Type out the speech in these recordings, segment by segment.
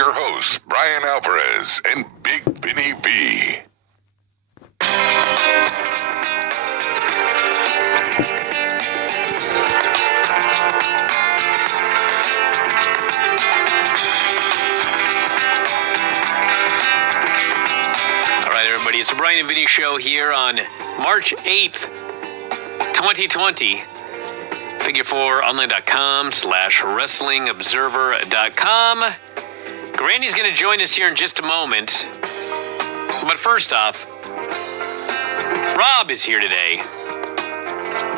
your hosts, Brian Alvarez and Big Vinny B. All right, everybody, it's the Brian and Vinny Show here on March 8th, 2020. Figure4online.com/wrestlingobserver.com. Granny's going to join us here in just a moment. But first off, Rob is here today.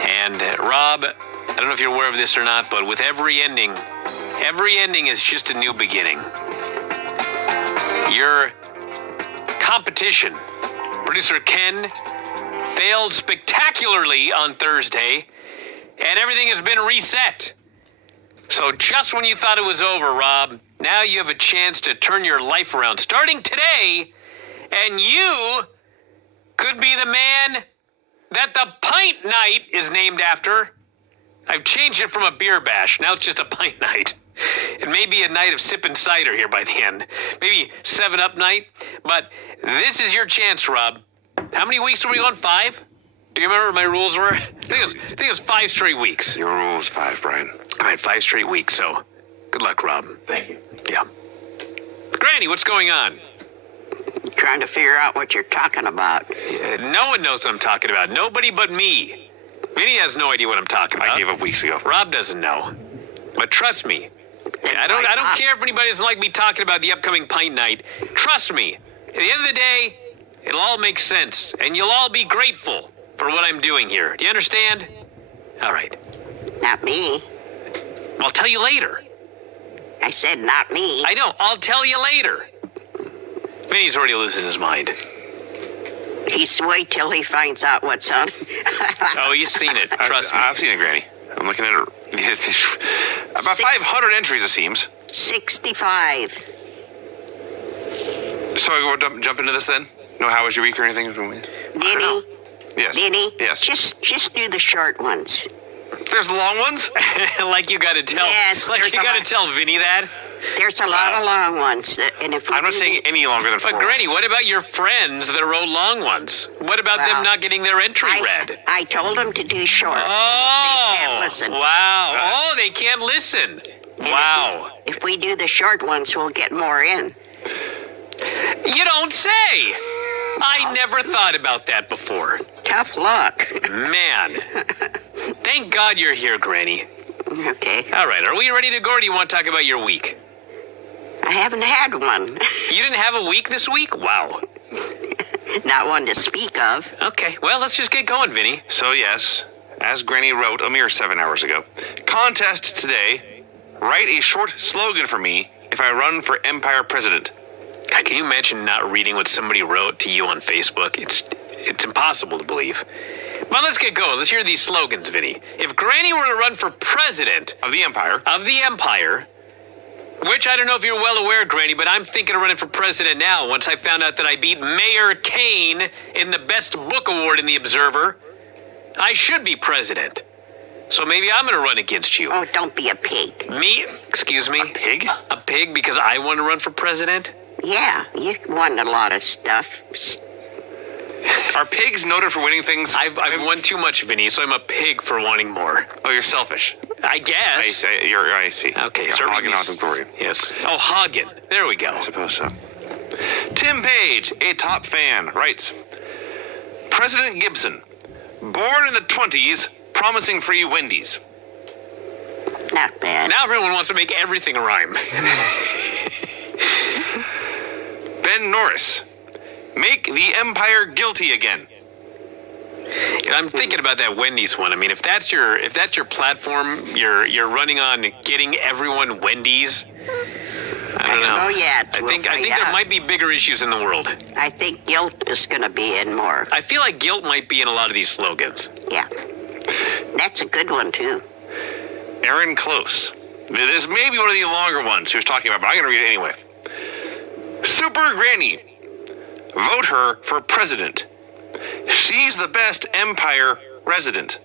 And Rob, I don't know if you're aware of this or not, but with every ending is just a new beginning. Your competition, producer Ken, failed spectacularly on Thursday, and everything has been reset. So just when you thought it was over, Rob, now you have a chance to turn your life around starting today, and you could be the man that the Pint Night is named after. I've changed it from a beer bash. Now it's just a pint night. It may be a night of sipping cider here by the end. Maybe 7-Up night. But this is your chance, Rob. How many weeks are we on? 5? Do you remember what my rules were? I think it was 5 straight weeks. Your rule is 5, Brian. All right, 5 straight weeks. So good luck, Rob. Thank you. Yeah. Granny, what's going on? Trying to figure out what you're talking about. No one knows what I'm talking about. Nobody but me. Vinny has no idea what I'm talking about. I gave up weeks ago. Rob doesn't know. But trust me. I don't care if anybody doesn't like me talking about the upcoming Pint Night. Trust me. At the end of the day, it'll all make sense. And you'll all be grateful for what I'm doing here. Do you understand? All right. Not me. I'll tell you later. I said not me. I know. I'll tell you later. Vinny's already losing his mind. He's wait till he finds out what's on. Oh, he's seen it. Trust me. I've seen it, Granny. I'm looking at it. About 500 entries, it seems. 65. So I go jump into this then? No, how was your week or anything? Vinny? Yes. Vinny? Yes. Just do the short ones. There's the long ones? Like you got to tell. Yes, like you got to tell Vinny that. There's a lot of long ones, and if we I'm not saying any longer than 4 But Granny, months. what about your friends that wrote long ones? What about them not getting their entry read? I told them to do short. Oh, They can't listen. Wow. Oh, they can't listen. And Wow. If we do the short ones, we'll get more in. You don't say. I never thought about that before. Tough luck. Man. Thank God you're here, Granny. Okay. All right, are we ready to go, or do you want to talk about your week? I haven't had one. You didn't have a week this week? Wow. Not one to speak of. Okay, well, let's just get going, Vinny. So yes, as Granny wrote a mere 7 hours ago, contest today, write a short slogan for me if I run for Empire President. God, can you imagine not reading what somebody wrote to you on Facebook? It's impossible to believe. Well, let's get going. Let's hear these slogans, Vinny. If Granny were to run for president Of the Empire. Which I don't know if you're well aware, Granny, but I'm thinking of running for president now once I found out that I beat Mayor Kane in the Best Book Award in the Observer. I should be president. So maybe I'm going to run against you. Oh, don't be a pig. Me? Excuse me? A pig? A pig because I want to run for president? Yeah, you won a lot of stuff. Are pigs noted for winning things? I've won too much, Vinny, so I'm a pig for wanting more. Oh, you're selfish. I guess. I see. Okay, You're certainly. hogging on some glory. Yes. Oh, hogging. There we go. I suppose so. Tim Page, a top fan, writes, President Gibson, born in the 20s, promising free Wendy's. Not bad. Now everyone wants to make everything rhyme. Ben Norris, make the Empire guilty again. I'm thinking about that Wendy's one. I mean, if that's your platform, you're running on getting everyone Wendy's. I don't know. know yet. I We'll think find there out. might be bigger issues in the world. I think guilt is going to be in more. I feel like guilt might be in a lot of these slogans. Yeah. That's a good one, too. Aaron Close. This may be one of the longer ones he was talking about, but I'm going to read it anyway. Super Granny. Vote her for president. She's the best Empire resident.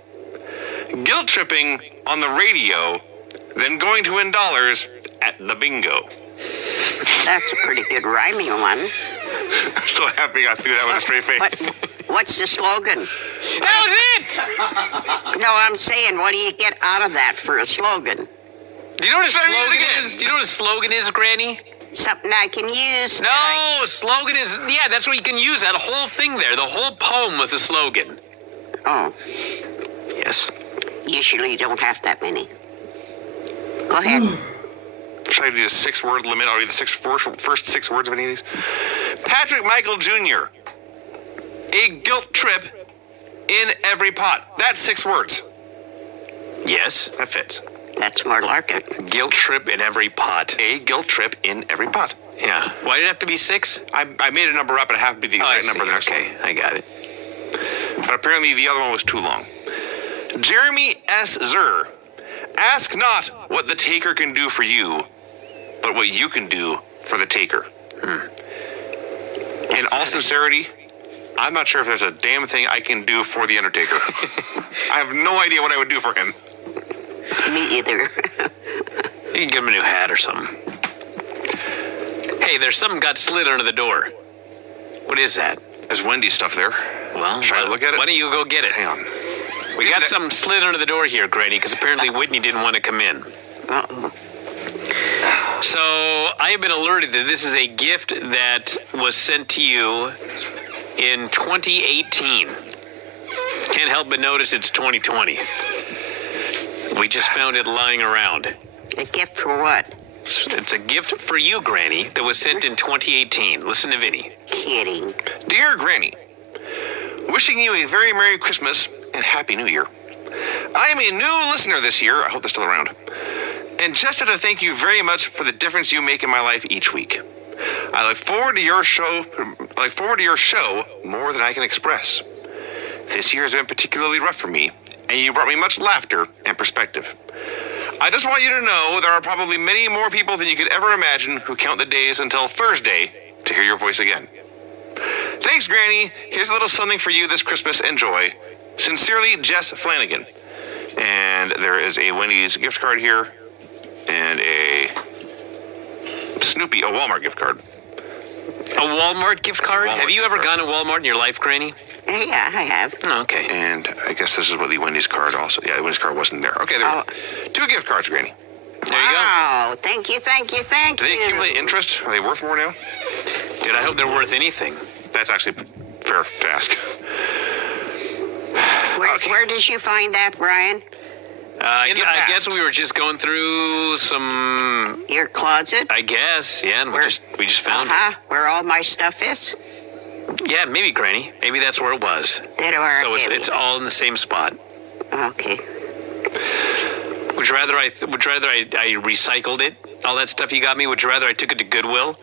Guilt tripping on the radio, then going to win dollars at the bingo. That's a pretty good rhyming one. So happy I threw that with a straight face. What's the slogan? That was it! No, I'm saying, what do you get out of that for a slogan? Do you know what a Say it slogan again. is? Do you know what a slogan is, Granny? Something I can use? No, slogan is, yeah, that's what you can use. That whole thing there. The whole poem was a slogan. Oh, Yes. usually you don't have that many. Go ahead. Should I do a 6-word limit? I'll read the first 6 words of any of these. Patrick Michael Jr. A guilt trip in every pot. That's 6 words. Yes. That fits. That's more like it. Guilt trip in every pot. A guilt trip in every pot. Yeah. Why did it have to be 6? I made a number up and it happened to be the Oh, I exact see. number of the next Okay, I got it. one. But apparently the other one was too long. Jeremy S. Zur. Ask not what the taker can do for you, but what you can do for the taker. In all sincerity, I'm not sure if there's a damn thing I can do for the Undertaker. I have no idea what I would do for him. Me either. You can give him a new hat or something. Hey, there's something got slid under the door. What is that? There's Wendy's stuff there. Well, Should I look at it? Why don't you go get it? Hang on. We got something slid under the door here, Granny, because apparently Whitney didn't want to come in. Uh-oh. So I have been alerted that this is a gift that was sent to you in 2018. Can't help but notice it's 2020. We just found it lying around. A gift for what? It's a gift for you, Granny, that was sent in 2018. Listen to Vinny. Kidding. Dear Granny, wishing you a very Merry Christmas and Happy New Year. I am a new listener this year. I hope they're still around. And just had to thank you very much for the difference you make in my life each week. I look forward to your show. More than I can express. This year has been particularly rough for me, and you brought me much laughter and perspective. I just want you to know there are probably many more people than you could ever imagine who count the days until Thursday to hear your voice again. Thanks, Granny. Here's a little something for you this Christmas. Enjoy. Sincerely, Jess Flanagan. And there is a Wendy's gift card here and a Snoopy, a Walmart gift card. A Walmart gift card? Walmart Have you gift ever card. gone to Walmart in your life, Granny? Yeah, I have. Oh, okay. And I guess this is what the Wendy's card also. Yeah, the Wendy's card wasn't there. Okay, there we go. 2 gift cards, Granny. There you go. Wow, thank you, thank you, thank Do you. they accumulate interest? Are they worth more now? Dude, I hope they're worth anything. That's actually fair to ask. Okay. Where did you find that, Brian? I In the guess past. we were just going through some. Your closet? I guess, yeah, and we Where- just found Where all my stuff is? it. Yeah, maybe Granny. Maybe that's where it was. That are So heavy. it's all in the same spot. Okay. Would you rather I recycled it? All that stuff you got me. Would you rather I took it to Goodwill?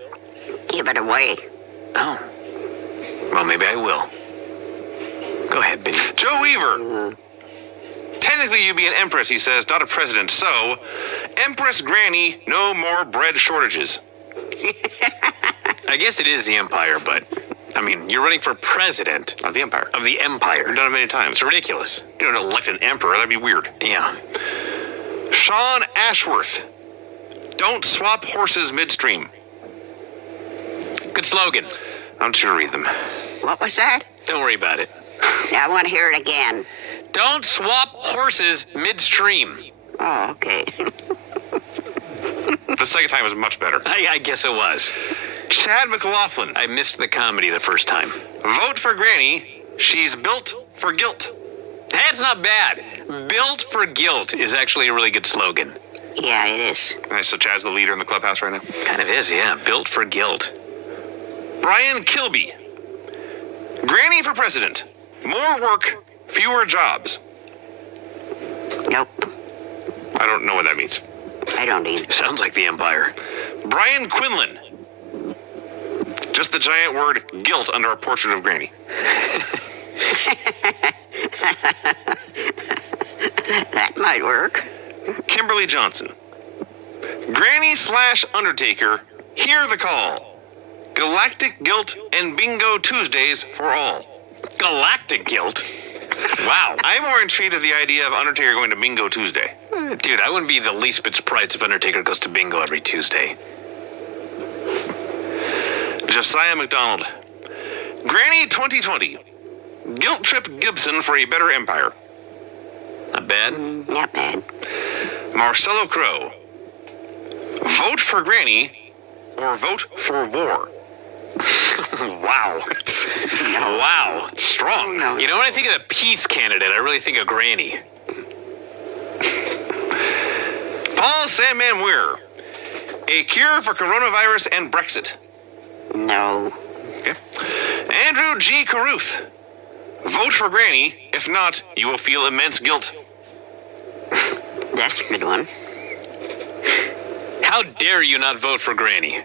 Give it away. Oh. Well, maybe I will. Go ahead, Benny. Joe Weaver. Technically, you be an empress, he says, not a president. So, Empress Granny, no more bread shortages. I guess it is the Empire, but I mean, you're running for president Of the empire. of the Empire. We've done it many times. It's ridiculous. You don't elect an emperor. That'd be weird. Yeah. Sean Ashworth. Don't swap horses midstream. Good slogan. I'm just going to read them. What was that? Don't worry about it. Yeah, I want to hear it again. Don't swap horses midstream. Oh, okay. The second time was much better. I guess it was. Chad McLaughlin. I missed the comedy the first time. Vote for Granny. She's built for guilt. That's not bad. Built for guilt is actually a really good slogan. Yeah, it is. All right, so Chad's the leader in the clubhouse right now. Kind of is, yeah. Built for guilt. Brian Kilby. Granny for president. More work, fewer jobs. Nope. I don't know what that means. I don't either. Sounds like the Empire. Brian Quinlan. Just the giant word guilt under a portrait of Granny. That might work. Kimberly Johnson. Granny / Undertaker, hear the call. Galactic Guilt and Bingo Tuesdays for all. Galactic guilt? Wow. I'm more intrigued at the idea of Undertaker going to Bingo Tuesday. Dude, I wouldn't be the least bit surprised if Undertaker goes to bingo every Tuesday. Josiah McDonald. Granny 2020. Guilt trip Gibson for a better empire. Not bad. Not bad. Marcelo Crow. Vote for Granny or vote for war. Wow. Wow. Strong. No. You know, when I think of the peace candidate, I really think of Granny. Paul Sandman Weir. A cure for coronavirus and Brexit. No. Okay. Andrew G. Caruth. Vote for Granny. If not, you will feel immense guilt. That's a good one. How dare you not vote for Granny?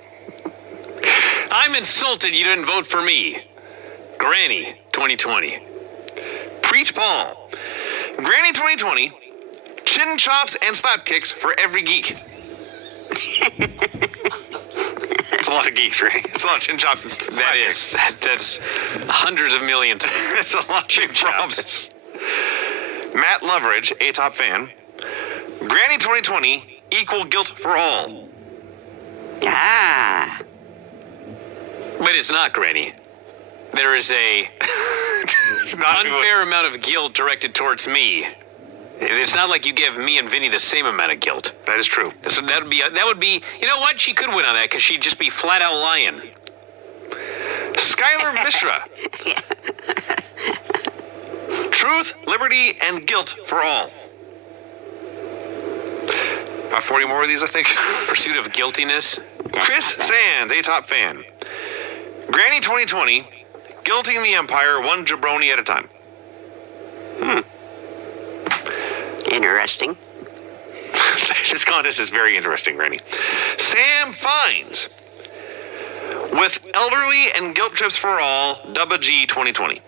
I'm insulted you didn't vote for me. Granny 2020. Preach Paul. Granny 2020. Chin chops and slap kicks for every geek. It's a lot of geeks, right? It's a lot of chin chops and slap That kicks. is. That's hundreds of millions. It's a lot of big problems. Matt Loveridge, a top fan. Granny 2020, equal guilt for all. Ah. But it's not Granny. There is a It's not unfair amount of guilt directed towards me. It's not like you give me and Vinny the same amount of guilt. That is true. So that would be. You know what? She could win on that because she'd just be flat out lying. Skylar Mishra. Truth, liberty, and guilt for all. About 40 more of these, I think. Pursuit of guiltiness. Chris Sands, a top fan. Granny 2020, guilting the Empire one jabroni at a time. Interesting. This contest is very interesting, Granny. Sam Fines. With elderly and guilt trips for all, Dubba G 2020.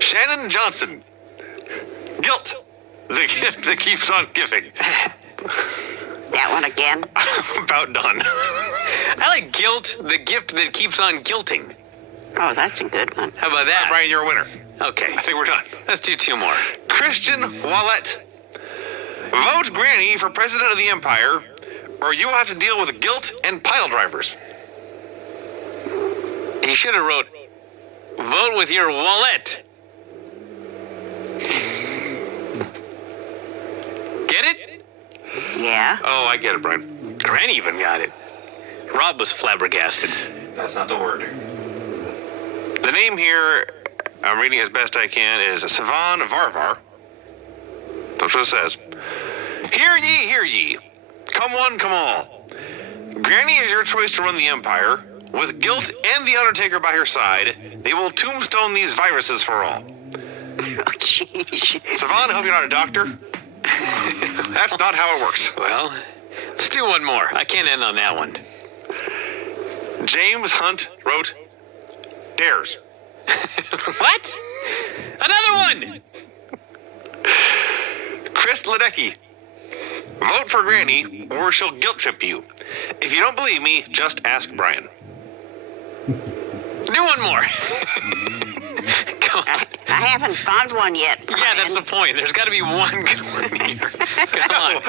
Shannon Johnson. Guilt. The gift that keeps on giving. That one again? About done. I like guilt, the gift that keeps on guilting. Oh, that's a good one. How about that? Brian, you're a winner. Okay. I think we're done. Let's do two more. Christian Wallet. Vote Granny for president of the Empire, or you will have to deal with guilt and pile drivers. He should have wrote, vote with your wallet. Get it? Yeah. Oh, I get it, Brian. Granny even got it. Rob was flabbergasted. That's not the word. The name here, I'm reading as best I can, is Savan Varvar. That's what it says. Hear ye, hear ye. Come one, come all. Granny is your choice to run the Empire. With guilt and the Undertaker by her side, they will tombstone these viruses for all. Oh, jeez. Savan, I hope you're not a doctor. That's not how it works. Well, let's do one more. I can't end on that one. James Hunt wrote, Dares. What? Another one! Chris Ledecky. Vote for Granny, or she'll guilt trip you. If you don't believe me, just ask Brian. Do one more. Come on. I haven't found one yet. Yeah, that's the point. There's got to be one good one here. Come on.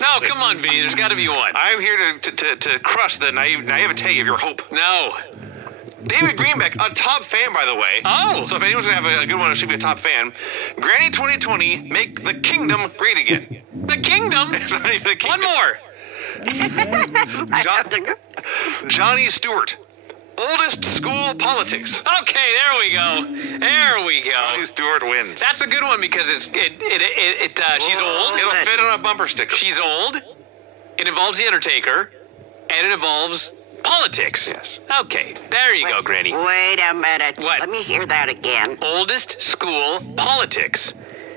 No, come on, Vinny. There's got to be one. I'm here to crush the naivete of your hope. No. David Greenbeck, a top fan, by the way. Oh. So if anyone's going to have a good one, it should be a top fan. Granny 2020, make the kingdom great again. The kingdom. It's not even a kingdom. One more. Johnny Stewart, oldest school politics. Okay, there we go. There we go. Johnny Stewart wins. That's a good one because she's old. It'll fit on a bumper sticker. She's old. It involves the Undertaker, and it involves politics. Yes. Okay, there you go, Granny. Wait a minute. What? Let me hear that again. Oldest school politics,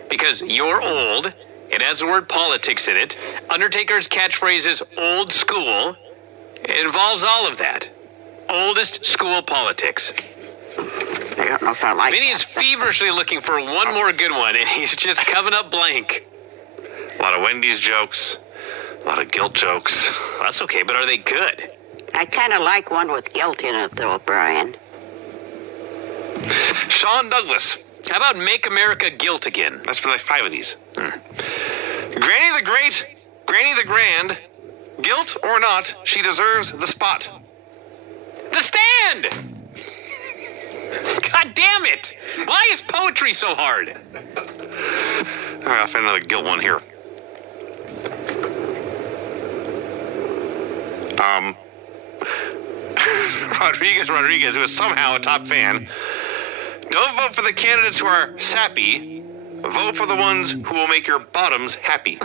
because you're old. It has the word politics in it. Undertaker's catchphrase is old school. It involves all of that. Oldest school politics. I don't know if I like Vinny that. is feverishly looking for one more good one, and he's just coming up blank. A lot of Wendy's jokes. A lot of guilt jokes. Well, that's okay, but are they good? I kind of like one with guilt in it, though, Brian. Sean Douglas. How about Make America Guilt Again? That's for like 5 of these. Granny the Great, Granny the Grand, or not, she deserves the spot. The Stand! God damn it! Why is poetry so hard? All right, I'll find another guilt one here. Rodriguez, who is somehow a top fan. Don't vote for the candidates who are sappy. Vote for the ones who will make your bottoms happy.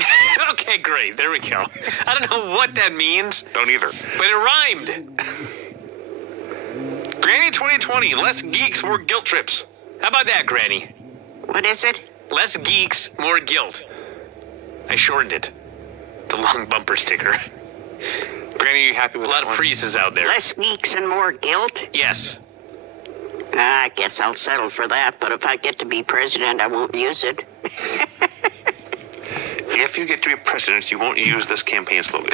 Okay, great. There we go. I don't know what that means. Don't either. But it rhymed. Granny 2020, less geeks, more guilt trips. How about that, Granny? What is it? Less geeks, more guilt. I shortened it. The long bumper sticker. Granny, you happy with A lot that of one? Priuses out there. Less geeks and more guilt? Yes. I guess I'll settle for that, but if I get to be president, I won't use it. If you get to be president, you won't use this campaign slogan.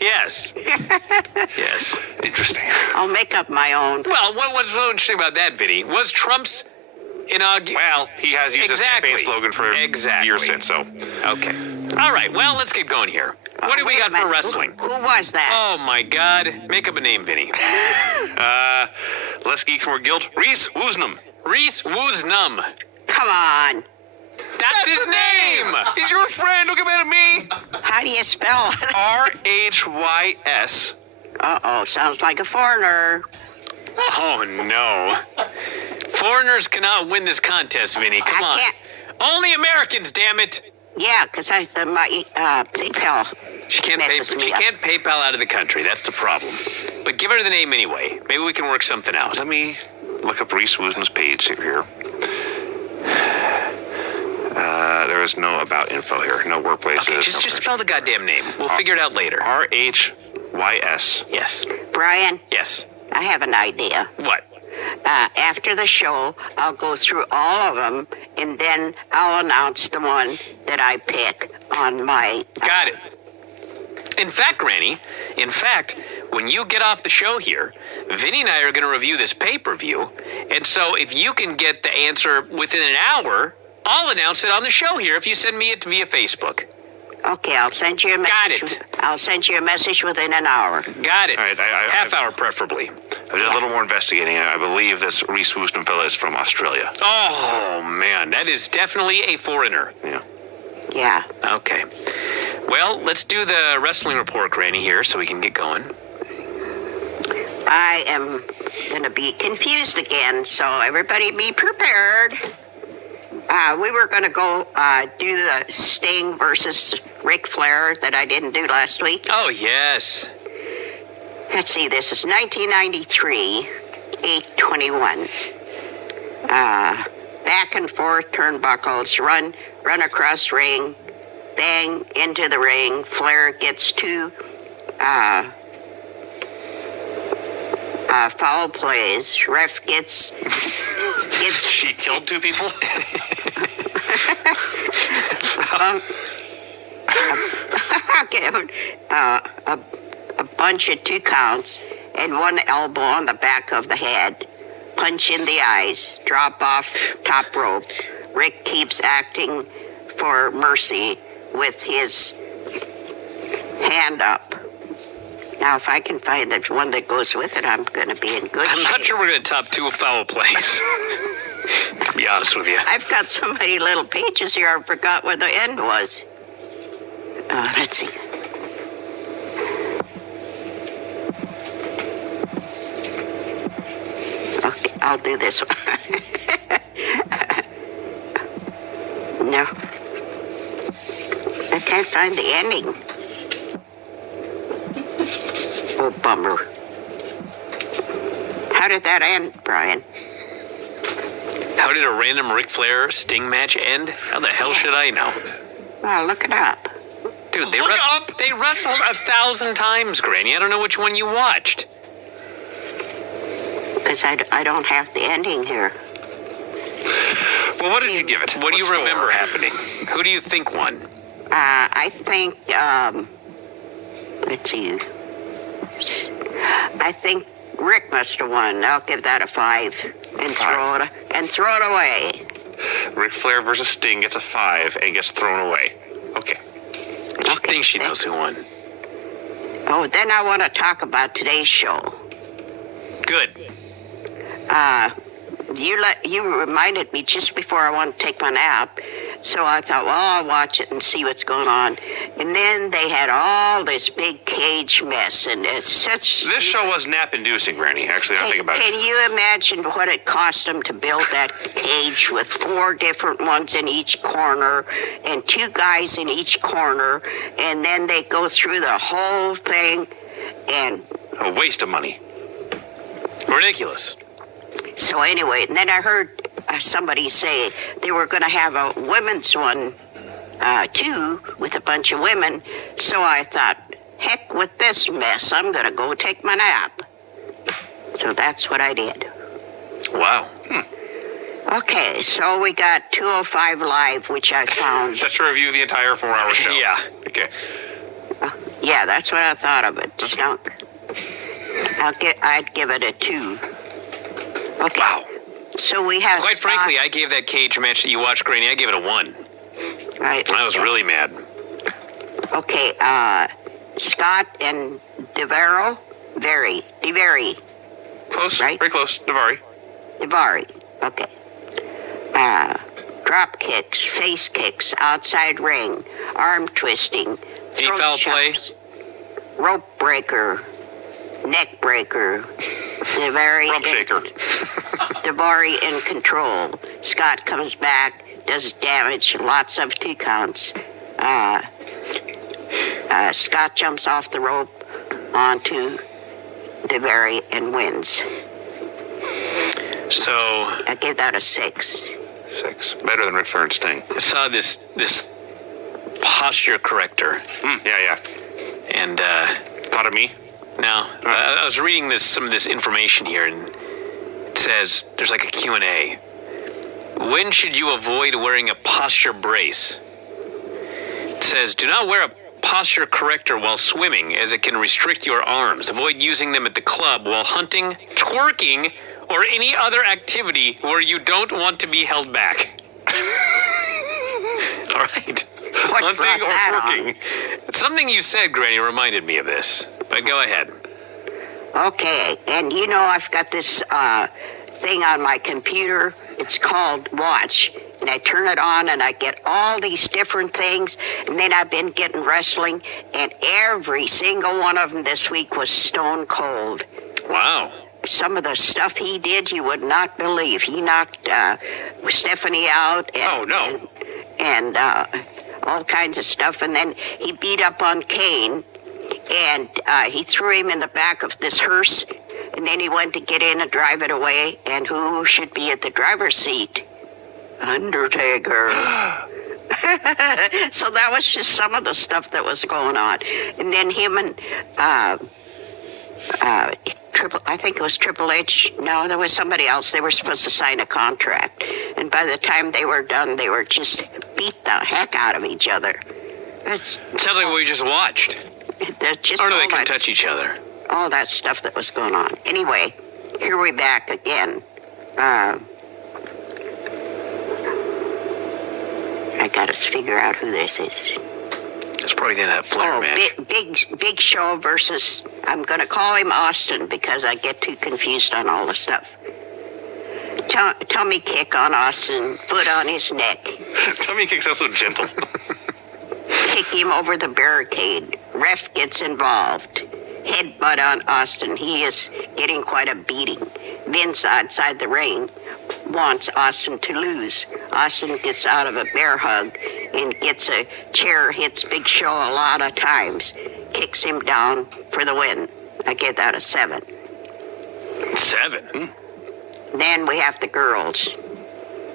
Yes. Yes. Interesting. I'll make up my own. Well, what's so interesting about that, Vinny, was Trump's inauguration. Well, he has used this campaign slogan for years since, so. Okay. All right, well, let's get going here. What do we Wait a got for minute. wrestling? Who was that? Oh, my God. Make up a name, Vinny. Less geeks, more guilt. Reese Woosnam. Reese Woosnam. Come on. That's his name. He's your friend. Don't get mad at me. How do you spell it? RHYS. Uh-oh, sounds like a foreigner. Oh, no. Foreigners cannot win this contest, Vinny. Come I on. can't. Only Americans, damn it. Yeah, because my PayPal She can't messes me she up. can't PayPal out of the country. That's the problem. But give her the name anyway. Maybe we can work something out. Let me look up Reese Woosnam's page here. There is no about info here. No workplaces. Okay, just spell the goddamn name. We'll figure it out later. RHYS. Yes. Brian, Yes. I have an idea. What? After the show, I'll go through all of them, and then I'll announce the one that I pick on my... Got it. In fact, Granny, when you get off the show here, Vinny and I are going to review this pay-per-view, and so if you can get the answer within an hour, I'll announce it on the show here if you send me it via Facebook. Okay, I'll send you a message. Got it. I'll send you a message within an hour. Got it. All right, Half hour, preferably. I did a little more investigating. I believe this Reese Woosnam fella is from Australia. Oh, man, that is definitely a foreigner. Yeah. Yeah. Okay. Well, let's do the wrestling report, Granny, here, so we can get going. I am going to be confused again, so everybody be prepared. We were going to go do the Sting versus Ric Flair that I didn't do last week. Oh, yes. Let's see, this is 1993, 8/21. Back and forth turnbuckles, run across ring, bang into the ring. Flair gets two foul plays. Ref gets She killed two people? a bunch of 2 counts and 1 elbow on the back of the head. Punch in the eyes. Drop off top rope. Rick keeps acting for mercy with his hand up. Now, if I can find the one that goes with it, I'm going to be in good I'm shape. not sure we're going to top 2 foul plays. To be honest with you. I've got so many little pages here, I forgot where the end was. Let's see. Okay, I'll do this one. No. I can't find the ending. Oh, bummer. How did that end, Brian? How did a random Ric Flair Sting match end? How the hell should I know? Well, look it up. Dude, they Look up! They wrestled 1,000 times, Granny. I don't know which one you watched. Because I don't have the ending here. Well, what did you give it? What do you score? remember happening? Who do you think won? I think, let's see. I think Rick must have won. I'll give that a 5 and throw it away. Ric Flair versus Sting gets a 5 and gets thrown away. Okay. I think she knows who won. Oh, then I want to talk about today's show. Good. You reminded me just before I wanted to take my nap, so I thought, well, I'll watch it and see what's going on. And then they had all this big cage mess, and it's such. This show was nap-inducing, Granny. Actually, I think about Can it. you imagine what it cost them to build that cage with 4 different ones in each corner and 2 guys in each corner, and then they go through the whole thing, and A waste of money. Ridiculous. so anyway, and then I heard somebody say they were going to have a women's one too with a bunch of women. So I thought, heck with this mess, I'm going to go take my nap. So that's what I did. Wow. Okay, so we got 205 Live, which I found. That's a review of the entire 4-hour show. Yeah. Okay. Yeah, that's what I thought of it. Stunk. I'd give it a 2. Okay. Wow. So we have. Quite Scott- frankly, I gave that cage match that you watched, Granny, I gave it a 1. Right. I was really mad. Okay, Scott and DeVaro, DeVary, Close. Right? Very close. Davari. Okay. Drop kicks, face kicks, outside ring, arm twisting, Deep throat foul play. chops, rope breaker, neck breaker, DeVary. Rump shaker. Davari in control. Scott comes back, does damage, lots of 2 counts. Scott jumps off the rope onto DeVary and wins. So I gave that a 6. 6. Better than Ric Flair and Sting. I saw this posture corrector, Yeah. and Thought of me? now I was reading some of this information here, and it says there's like a Q&A. When should you avoid wearing a posture brace? It says, do not wear a posture corrector while swimming, as it can restrict your arms. Avoid using them at the club while hunting, twerking, or any other activity where you don't want to be held back. All right. What Hunting brought or that on? twerking? Something you said, Granny, reminded me of this. But go ahead. Okay, and you know I've got this thing on my computer. It's called Watch, and I turn it on and I get all these different things, and then I've been getting wrestling, and every single one of them this week was stone cold. Wow. Some of the stuff he did, you would not believe. He knocked Stephanie out. And, Oh, no. And all kinds of stuff. And then he beat up on Kane, and he threw him in the back of this hearse. And then he went to get in and drive it away. And who should be at the driver's seat? Undertaker. So that was just some of the stuff that was going on. And then him and I think it was Triple H. No, there was somebody else. They were supposed to sign a contract. And by the time they were done, they were just beat the heck out of each other. It's Sounds like what we just watched. just Or do they all can that, touch each other? all that stuff that was going on. Anyway, here we're back again. I gotta figure out who this is. It's probably that Flair match. Big Show versus, I'm going to call him Austin because I get too confused on all the stuff. Tummy kick on Austin, foot on his neck. Tummy kicks out so gentle. Kick him over the barricade. Ref gets involved. Headbutt on Austin. He is getting quite a beating. Vince outside the ring wants Austin to lose. Austin gets out of a bear hug and gets a chair, hits Big Show a lot of times, kicks him down for the win. I give that a 7. 7. Then we have the girls,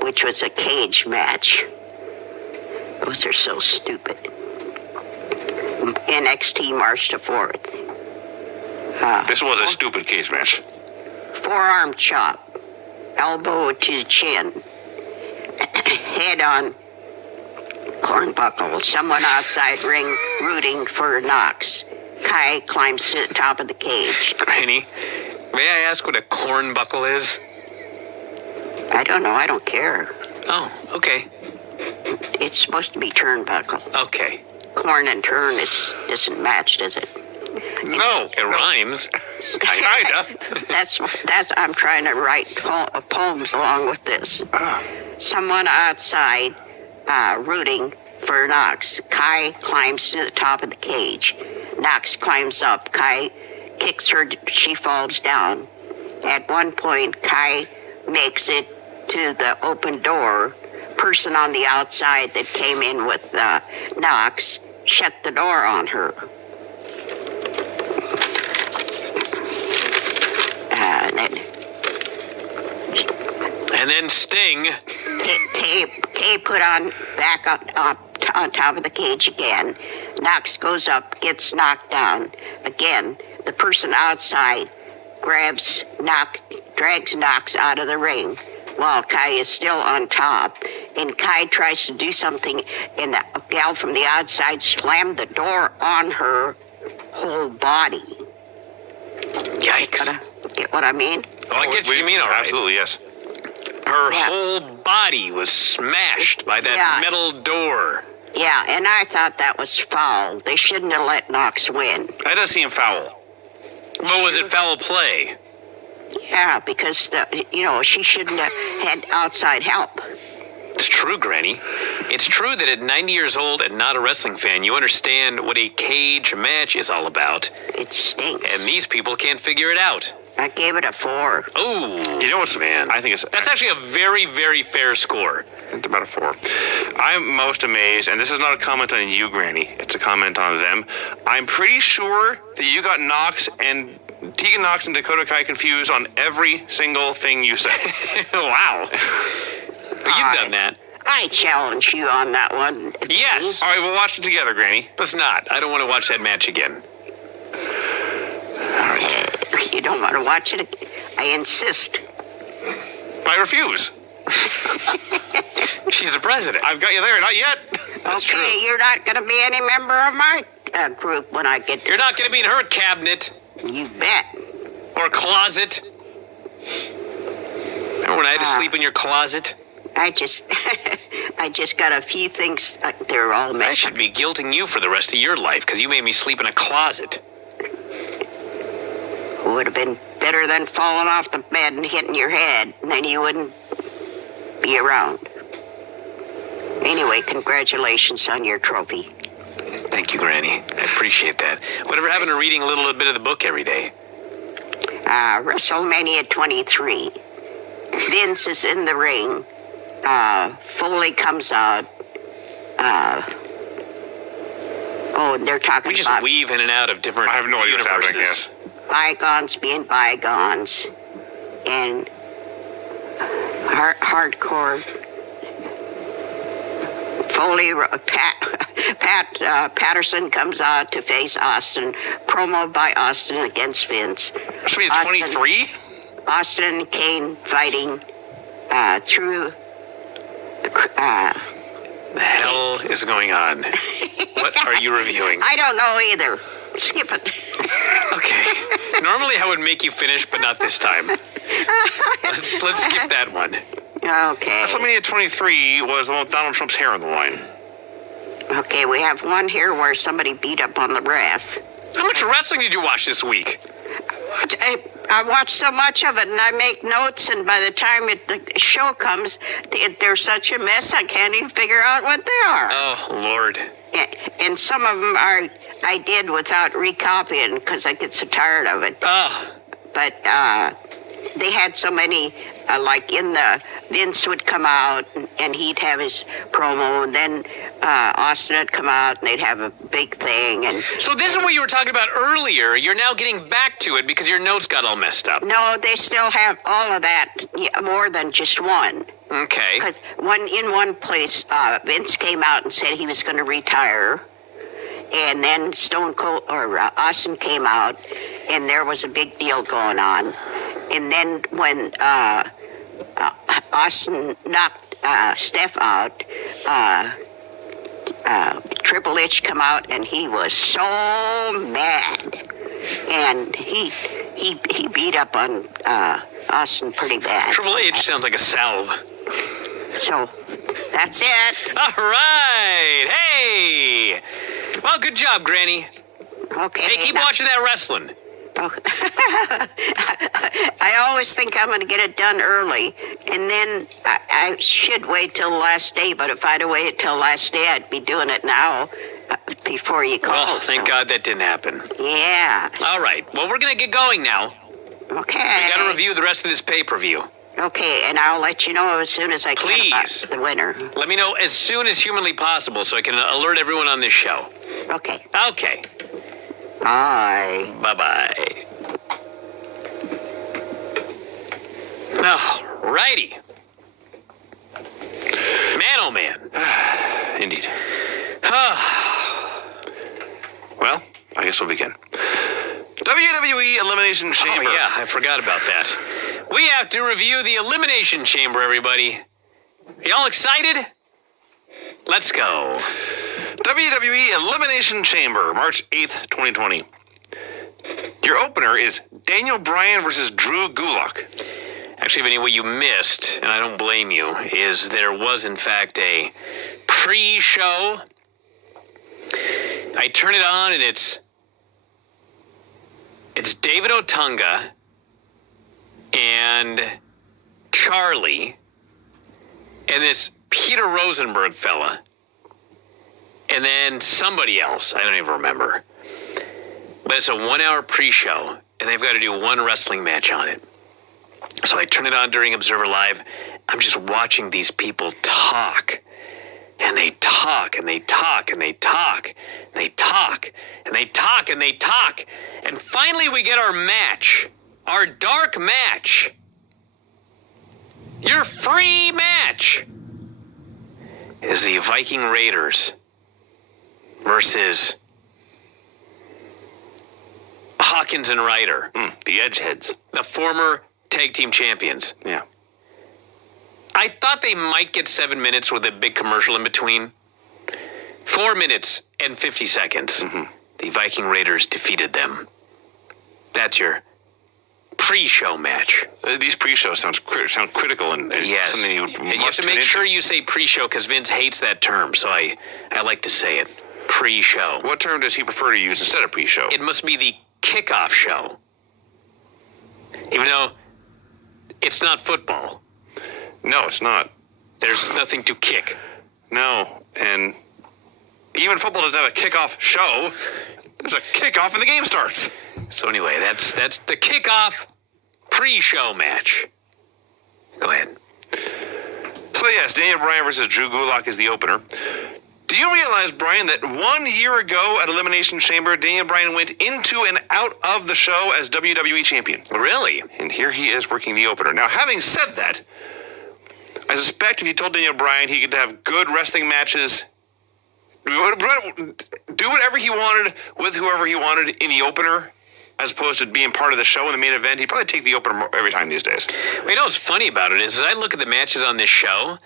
which was a cage match. Those are so stupid. NXT March the 4th. This was a stupid cage match. Forearm chop, elbow to the chin, head on cornbuckle, someone outside ring rooting for Knox. Kai climbs to the top of the cage. Granny, may I ask what a cornbuckle is? I don't know, I don't care. Oh, okay. It's supposed to be turnbuckle. Okay. Corn and turn doesn't match, does it? No, It rhymes. kinda. That's I'm trying to write poems along with this. Someone outside rooting for Knox. Kai climbs to the top of the cage. Knox climbs up. Kai kicks her. She falls down. At one point, Kai makes it to the open door. Person on the outside that came in with Knox shut the door on her. And then Sting. Kay put on back up on top of the cage again. Knox goes up, gets knocked down. Again, the person outside drags Knox out of the ring while Kai is still on top. And Kai tries to do something, and the gal from the outside slammed the door on her whole body. Yikes. Get what I mean? Oh, I get what you mean, all right. Absolutely, yes. Her whole body was smashed by that metal door. Yeah, and I thought that was foul. They shouldn't have let Knox win. That does seem foul. Well, was it foul play? Yeah, because she shouldn't have had outside help. It's true, Granny. It's true that at 90 years old and not a wrestling fan, you understand what a cage match is all about. It stinks. And these people can't figure it out. I gave it a 4. Oh, You know what's, man? I think that's actually a very, very fair score. It's about a 4. I'm most amazed, and this is not a comment on you, Granny. It's a comment on them. I'm pretty sure that you got Tegan Knox and Dakota Kai confused on every single thing you said. Wow. But you've done that. I challenge you on that one. Yes. All right, we'll watch it together, Granny. Let's not. I don't want to watch that match again. You don't want to watch it? I insist. I refuse. She's the president. I've got you there. Not yet. That's okay, true. You're not going to be any member of my group when I get You're not going to be in her cabinet. You bet. Or closet. Remember when I had to sleep in your closet? I just got a few things. They're all I messed should be guilting you for the rest of your life because you made me sleep in a closet. Would have been better than falling off the bed and hitting your head, and then you wouldn't be around. Anyway, congratulations on your trophy. Thank you, Granny. I appreciate that. Whatever happened to reading a little bit of the book every day? WrestleMania 23. Vince is in the ring. Foley comes out. And they're talking We just about weave in and out of different I have no idea what's happening, universes. yes. bygones being bygones, and hardcore. Foley, Patterson comes out to face Austin. Promo by Austin against Vince. WrestleMania 23? Austin and Kane fighting through. The hell is going on? What are you reviewing? I don't know either. Skip it. Okay. Normally I would make you finish, but not this time. Let's skip that one. Okay. WrestleMania 23 was the one with Donald Trump's hair on the line. Okay, we have one here where somebody beat up on the ref. How much wrestling did you watch this week? I watch so much of it, and I make notes, and by the time the show comes, they're such a mess, I can't even figure out what they are. Oh, Lord. And some of them I did without recopying because I get so tired of it. Oh. But they had so many, like in the, Vince would come out and he'd have his promo, and then Austin would come out and they'd have a big thing. And So this is what you were talking about earlier. You're now getting back to it because your notes got all messed up. no, they still have all of that, more than just one. Okay. Because in one place, Vince came out and said he was going to retire. And then Stone Cold or Austin came out, and there was a big deal going on. And then when Austin knocked Steph out, Triple H come out, and he was so mad, and he beat up on Austin pretty bad. Triple H sounds like a salve. So that's it. All right. Hey. Well, good job, Granny. Okay. Hey, keep watching that wrestling. Oh. I always think I'm going to get it done early, and then I should wait till the last day. But if I'd have waited till the last day, I'd be doing it now before you called. Oh, thank God that didn't happen. Yeah. All right. Well, we're going to get going now. Okay. We got to review the rest of this pay-per-view. Okay, and I'll let you know as soon as I can Please. about the winner. Let me know as soon as humanly possible so I can alert everyone on this show. Okay. Okay. Bye. Bye-bye. All righty. Man, oh man. Indeed. Well, I guess we'll begin. WWE Elimination Chamber. Oh, yeah, I forgot about that. We have to review the Elimination Chamber, everybody. Y'all excited? Let's go. WWE Elimination Chamber, March 8th, 2020. Your opener is Daniel Bryan versus Drew Gulak. Actually, Vinny, what you missed, and I don't blame you, is there was, in fact, a pre-show. I turn it on, and it's David Otunga and Charlie and this Peter Rosenberg fella. And then somebody else. I don't even remember. But it's a 1 hour pre-show, and they've got to do one wrestling match on it. So I turn it on during Observer Live. I'm just watching these people talk. And they talk, and they talk, and they talk. And they talk, and they talk, and they talk. And finally we get our match. Our dark match. Your free match is the Viking Raiders versus Hawkins and Ryder, The Edgeheads. the former tag team champions. Yeah. I thought they might get 7 minutes with a big commercial in between. 4 minutes and 50 seconds. The Viking Raiders defeated them. That's your pre-show match. These pre-shows sound critical and Yes. something you And you have to make sure you say pre-show because Vince hates that term, so I like to say it. Pre-show. What term does he prefer to use instead of pre-show? It must be the kickoff show. Even though it's not football. No, it's not. There's nothing to kick. No, and even football doesn't have a kickoff show. There's a kickoff and the game starts. So anyway, that's the kickoff pre-show match. Go ahead. So yes, Daniel Bryan versus Drew Gulak is the opener. Do you realize, Brian, that 1 year ago at Elimination Chamber, Daniel Bryan went into and out of the show as WWE Champion? Really? And here he is working the opener. Now, having said that, I suspect if you told Daniel Bryan he could have good wrestling matches, do whatever he wanted with whoever he wanted in the opener, as opposed to being part of the show in the main event, he'd probably take the opener every time these days. Well, you know what's funny about it is, as I look at the matches on this show,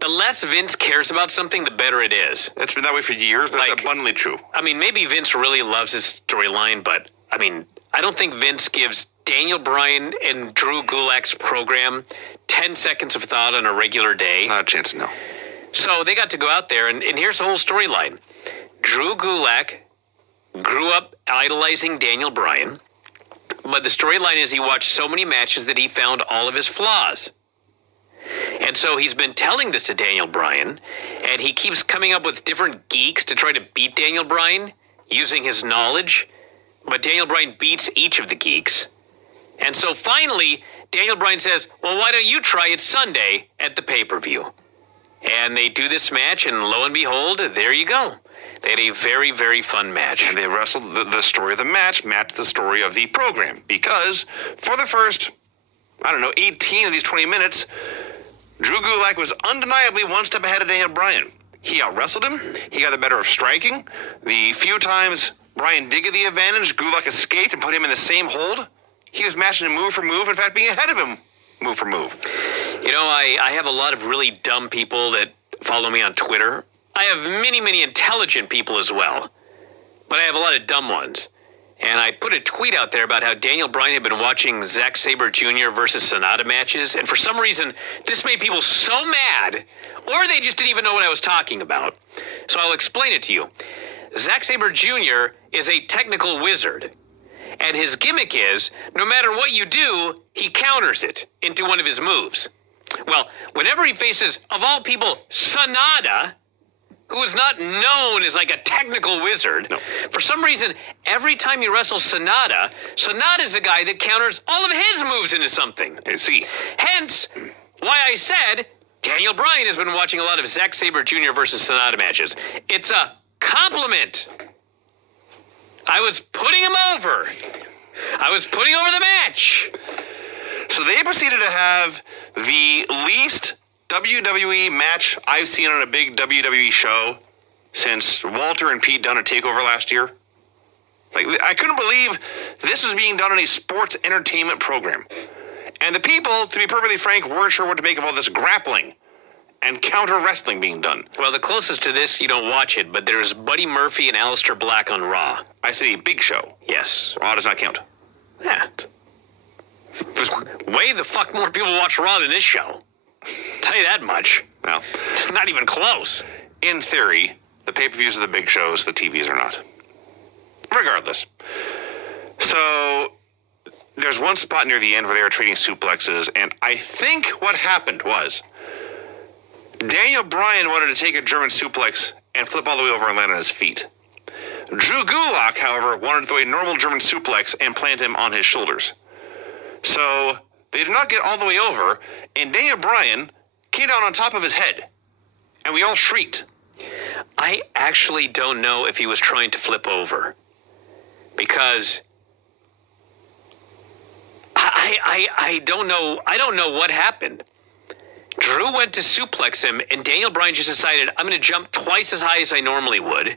the less Vince cares about something, the better it is. It's been that way for years, but it's abundantly true. I mean, maybe Vince really loves his storyline, but, I mean, I don't think Vince gives Daniel Bryan and Drew Gulak's program 10 seconds of thought on a regular day. Not a chance, no. So they got to go out there, and here's the whole storyline. Drew Gulak grew up idolizing Daniel Bryan, but the storyline is he watched so many matches that he found all of his flaws. And so he's been telling this to Daniel Bryan, and he keeps coming up with different geeks to try to beat Daniel Bryan using his knowledge, but Daniel Bryan beats each of the geeks. And so finally, Daniel Bryan says, well, why don't you try it Sunday at the pay-per-view? And they do this match, and lo and behold, there you go. They had a very, very fun match. And they wrestled the story of the match matched the story of the program. Because for the first, 18 of these 20 minutes, Drew Gulak was undeniably one step ahead of Daniel Bryan. He out-wrestled him. He got the better of striking. The few times Bryan did get the advantage, Gulak escaped and put him in the same hold. He was matching him move for move, in fact, being ahead of him move for move. You know, I have a lot of really dumb people that follow me on Twitter. I have many, many intelligent people as well, but I have a lot of dumb ones. And I put a tweet out there about how Daniel Bryan had been watching Zack Sabre Jr. versus Sonata matches, and for some reason, this made people so mad, or they just didn't even know what I was talking about. So I'll explain it to you. Zack Sabre Jr. is a technical wizard. And his gimmick is, no matter what you do, he counters it into one of his moves. Well, whenever he faces, of all people, Sonata, who is not known as like a technical wizard, for some reason, every time he wrestles Sonata, Sonata's the guy that counters all of his moves into something. I see. Hence, why I said Daniel Bryan has been watching a lot of Zack Sabre Jr. versus Sonata matches. It's a compliment. I was putting him over. I was putting over the match. So they proceeded to have the least WWE match I've seen on a big WWE show since Walter and Pete done a takeover last year. Like, I couldn't believe this was being done in a sports entertainment program. And the people, to be perfectly frank, weren't sure what to make of all this grappling and counter wrestling being done. Well, the closest to this, you don't watch it, but there's Buddy Murphy and Aleister Black on Raw. I say a big show. Yes. Raw does not count. Yeah. There's way the fuck more people watch Raw than this show. Tell you that much. Well, Not even close. in theory, the pay-per-views are the big shows, the TVs are not. Regardless. So, there's one spot near the end where they were trading suplexes, and I think what happened was Daniel Bryan wanted to take a German suplex and flip all the way over and land on his feet. Drew Gulak, however, wanted to throw a normal German suplex and plant him on his shoulders. So, they did not get all the way over, and Daniel Bryan came down on top of his head, and we all shrieked. I actually don't know if he was trying to flip over. Because I don't know. I don't know what happened. Drew went to suplex him, and Daniel Bryan just decided, I'm going to jump twice as high as I normally would.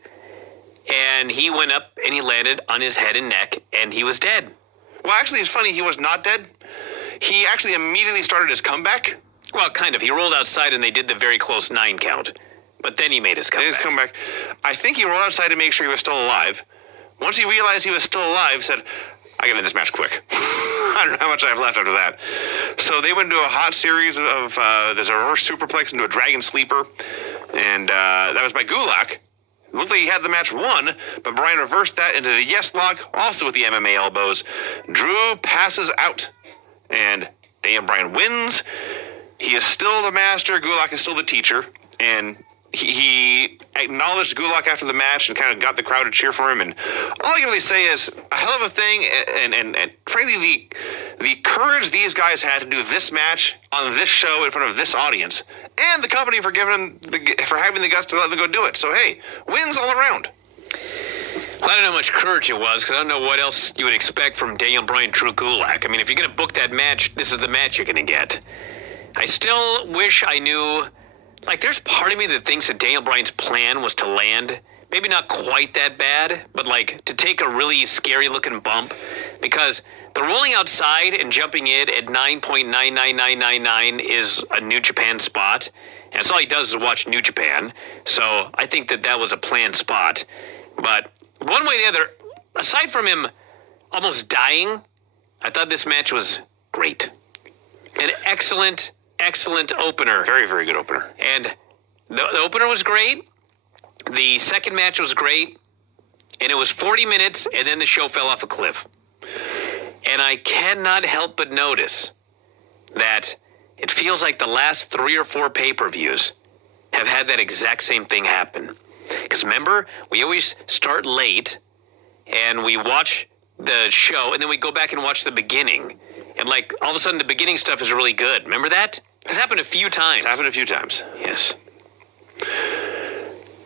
And he went up and he landed on his head and neck, and he was dead. Well, actually, it's funny, he was not dead. He actually immediately started his comeback. Well, kind of. He rolled outside and they did the very close 9 count. But then he made his comeback. His comeback. I think he rolled outside to make sure he was still alive. Once he realized he was still alive, said, I gotta end this match quick. I don't know how much I have left after that. So they went into a hot series of, there's a reverse superplex into a dragon sleeper. And that was by Gulak. It looked like he had the match won, but Bryan reversed that into the yes lock, also with the MMA elbows. Drew passes out, and Daniel Bryan wins. He is still the master, Gulak is still the teacher, and he acknowledged Gulak after the match and kind of got the crowd to cheer for him. And all I can really say is a hell of a thing, and frankly, the courage these guys had to do this match on this show in front of this audience, and the company for having the guts to let them go do it. So hey, wins all around. Well, I don't know how much courage it was, because I don't know what else you would expect from Daniel Bryan, Drew Gulak. I mean, if you're going to book that match, this is the match you're going to get. I still wish I knew, like, there's part of me that thinks that Daniel Bryan's plan was to land, maybe not quite that bad, but like to take a really scary looking bump, because the rolling outside and jumping in at 9.99999 is a New Japan spot, and so all he does is watch New Japan, so I think that that was a planned spot. But one way or the other, aside from him almost dying, I thought this match was great. An excellent opener. Very, very good opener. And the opener was great. The second match was great. And it was 40 minutes, and then the show fell off a cliff. And I cannot help but notice that it feels like the last 3 or 4 pay-per-views have had that exact same thing happen. Because remember, we always start late, and we watch the show, and then we go back and watch the beginning. And like, all of a sudden, the beginning stuff is really good. Remember that? This happened a few times. It's happened a few times. Yes.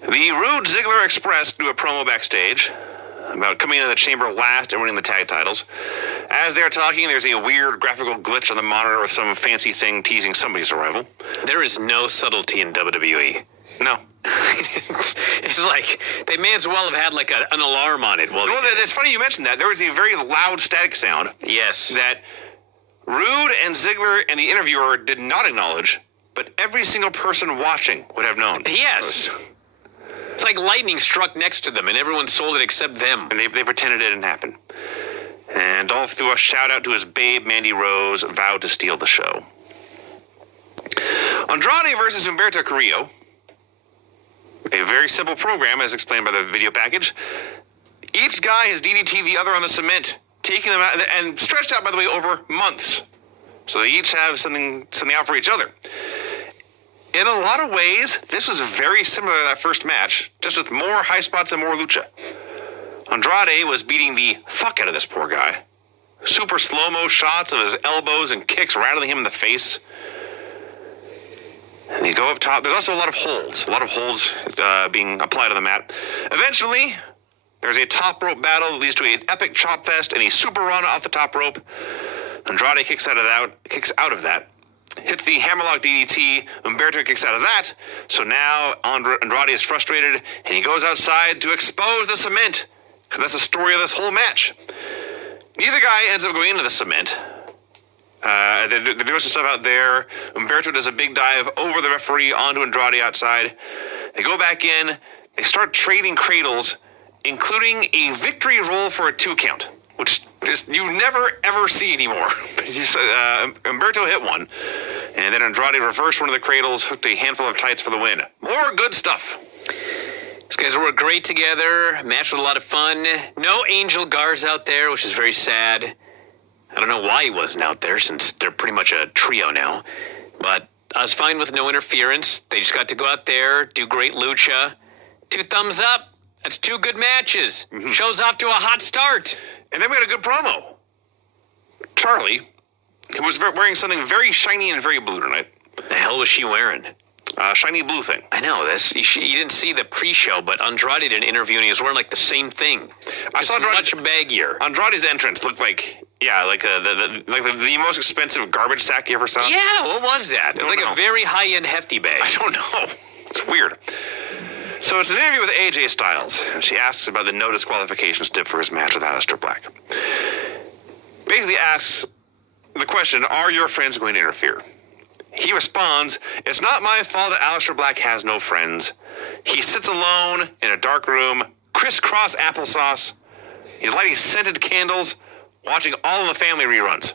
The Rude Ziggler Express do a promo backstage about coming into the chamber last and winning the tag titles. As they're talking, there's a weird graphical glitch on the monitor with some fancy thing teasing somebody's arrival. There is no subtlety in WWE. No. It's like, they may as well have had like an alarm on it. Well, It's funny you mentioned that. There was a very loud static sound. yes. That Rude and Ziggler and the interviewer did not acknowledge, but every single person watching would have known. Yes. It's like lightning struck next to them and everyone sold it except them. And they pretended it didn't happen. And Dolph threw a shout out to his babe, Mandy Rose, vowed to steal the show. Andrade versus Humberto Carrillo. A very simple program, as explained by the video package. Each guy has DDT the other on the cement, taking them out and stretched out, by the way, over months. So they each have something out for each other. In a lot of ways, this was very similar to that first match, just with more high spots and more lucha. Andrade was beating the fuck out of this poor guy. Super slow-mo shots of his elbows and kicks rattling him in the face. And they go up top. There's also a lot of holds being applied on the mat. Eventually, there's a top rope battle that leads to an epic chop fest and a super run off the top rope. Andrade kicks out of that. Hits the hammerlock DDT. Humberto kicks out of that. So now Andrade is frustrated, and he goes outside to expose the cement. Because that's the story of this whole match. Neither guy ends up going into the cement. They're doing some stuff out there. Humberto does a big dive over the referee onto Andrade outside. They go back in. They start trading cradles, including a victory roll for a 2 count, which just you never ever see anymore. Humberto hit one, and then Andrade reversed one of the cradles, hooked a handful of tights for the win. More good stuff. These guys work great together. Match was a lot of fun. No Angel Garza out there, which is very sad. I don't know why he wasn't out there, since they're pretty much a trio now. But I was fine with no interference. They just got to go out there, do great lucha. 2 thumbs up. That's 2 good matches. Show's off to a hot start. And then we had a good promo. Charlie, who was wearing something very shiny and very blue tonight. The hell was she wearing? Shiny blue thing. I know this. You didn't see the pre-show, but Andrade did an interview and he was wearing like the same thing. I saw much baggier. Andrade's entrance looked like the most expensive garbage sack you ever saw. Yeah, what was that? It was like a very high-end hefty bag. I don't know. It's weird. So it's an interview with AJ Styles. She asks about the no disqualification stip for his match with Aleister Black. Basically asks the question, are your friends going to interfere? He responds, it's not my fault that Aleister Black has no friends. He sits alone in a dark room, crisscross applesauce. He's lighting scented candles, watching All in the Family reruns.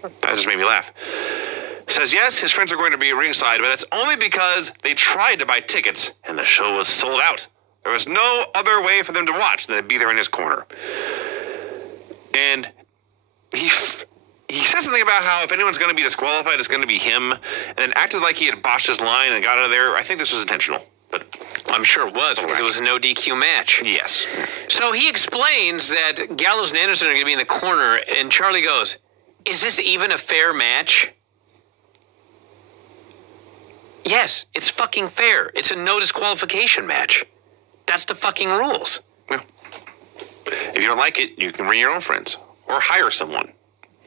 That just made me laugh. Says yes, his friends are going to be ringside, but that's only because they tried to buy tickets and the show was sold out. There was no other way for them to watch than to be there in his corner. And he said something about how if anyone's going to be disqualified, it's going to be him, and then acted like he had botched his line and got out of there. I think this was intentional, but I'm sure it was because it was a no DQ match. Yes. So he explains that Gallows and Anderson are going to be in the corner, and Charlie goes, is this even a fair match? Yes, it's fucking fair. It's a no disqualification match. That's the fucking rules. Yeah. If you don't like it, you can bring your own friends or hire someone.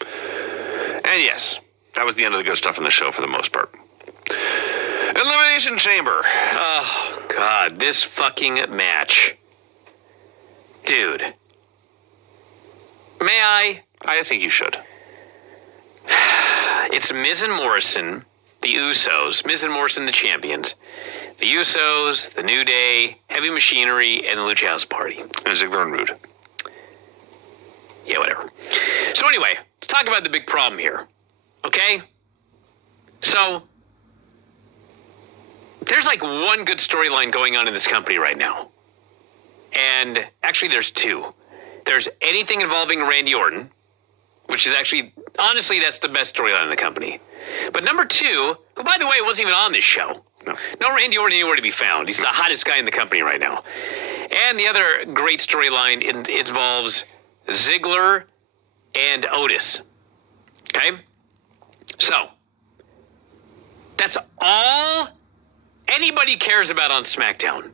And yes, that was the end of the good stuff in the show for the most part. Elimination Chamber. Oh, God, this fucking match. Dude. May I? I think you should. It's Miz and Morrison, the Usos. Miz and Morrison, the champions. The Usos, the New Day, Heavy Machinery, and the Lucha House Party. And Ziggler and Rude. Yeah, whatever. So anyway, let's talk about the big problem here. Okay? So, there's like one good storyline going on in this company right now. And actually there's 2. There's anything involving Randy Orton, which is actually, honestly, that's the best storyline in the company. But number 2, who by the way wasn't even on this show. No Randy Orton anywhere to be found. He's the hottest guy in the company right now. And the other great storyline involves Ziggler and Otis. Okay? So, that's all anybody cares about on SmackDown.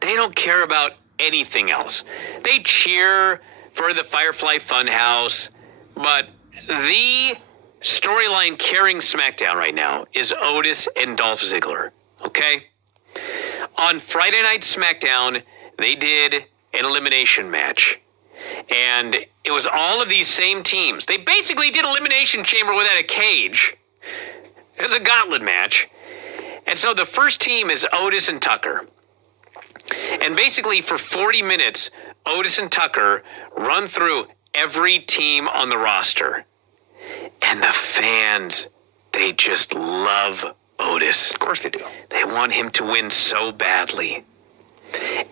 They don't care about anything else. They cheer for the Firefly Funhouse, but the storyline carrying SmackDown right now is Otis and Dolph Ziggler. Okay? On Friday Night SmackDown, they did an elimination match. And it was all of these same teams. They basically did Elimination Chamber without a cage. It was a gauntlet match. And so the first team is Otis and Tucker. And basically for 40 minutes, Otis and Tucker run through every team on the roster. And the fans, they just love Otis. Of course they do. They want him to win so badly.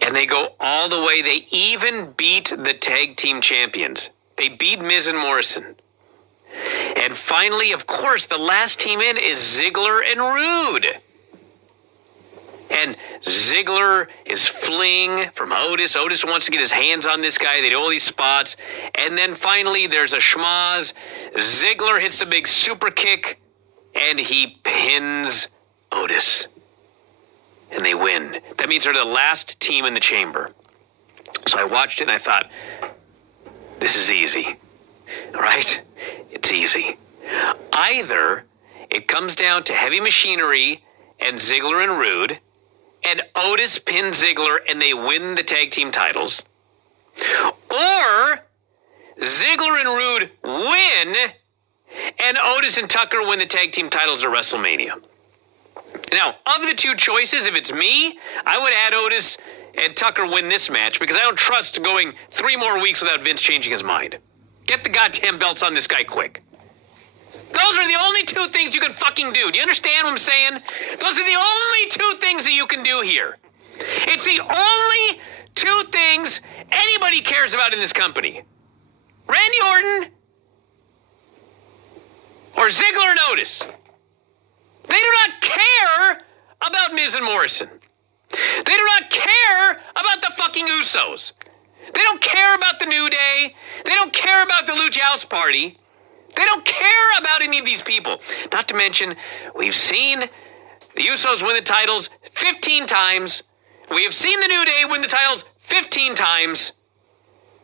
And they go all the way. They even beat the tag team champions. They beat Miz and Morrison. And finally, of course, the last team in is Ziggler and Rude. And Ziggler is fleeing from Otis. Otis wants to get his hands on this guy. They do all these spots. And then finally, there's a schmoz. Ziggler hits the big super kick, and he pins Otis. And they win. That means they're the last team in the chamber. So I watched it, and I thought, this is easy. All right? It's easy. Either it comes down to Heavy Machinery and Ziggler and Rude, and Otis pins Ziggler and they win the tag team titles. Or Ziggler and Rude win and Otis and Tucker win the tag team titles at WrestleMania. Now, of the two choices, if it's me, I would add Otis and Tucker win this match because I don't trust going 3 more weeks without Vince changing his mind. Get the goddamn belts on this guy quick. Those are the only 2 things you can fucking do. Do you understand what I'm saying? Those are the only 2 things that you can do here. It's the only 2 things anybody cares about in this company. Randy Orton or Ziggler and Otis. They do not care about Miz and Morrison. They do not care about the fucking Usos. They don't care about the New Day. They don't care about the Lucha House Party. They don't care about any of these people. Not to mention, we've seen the Usos win the titles 15 times. We have seen the New Day win the titles 15 times.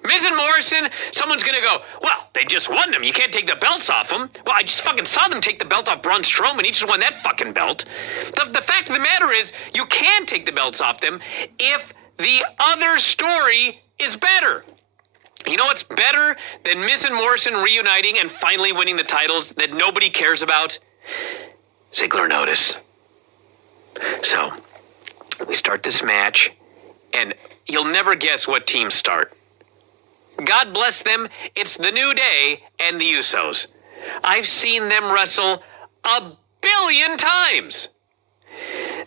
Miz and Morrison, someone's going to go, well, they just won them. You can't take the belts off them. Well, I just fucking saw them take the belt off Braun Strowman. He just won that fucking belt. The fact of the matter is, you can take the belts off them if the other story is better. You know what's better than Miz and Morrison reuniting and finally winning the titles that nobody cares about? Ziggler and Otis. So, we start this match, and you'll never guess what teams start. God bless them, it's the New Day and the Usos. I've seen them wrestle 1 billion times.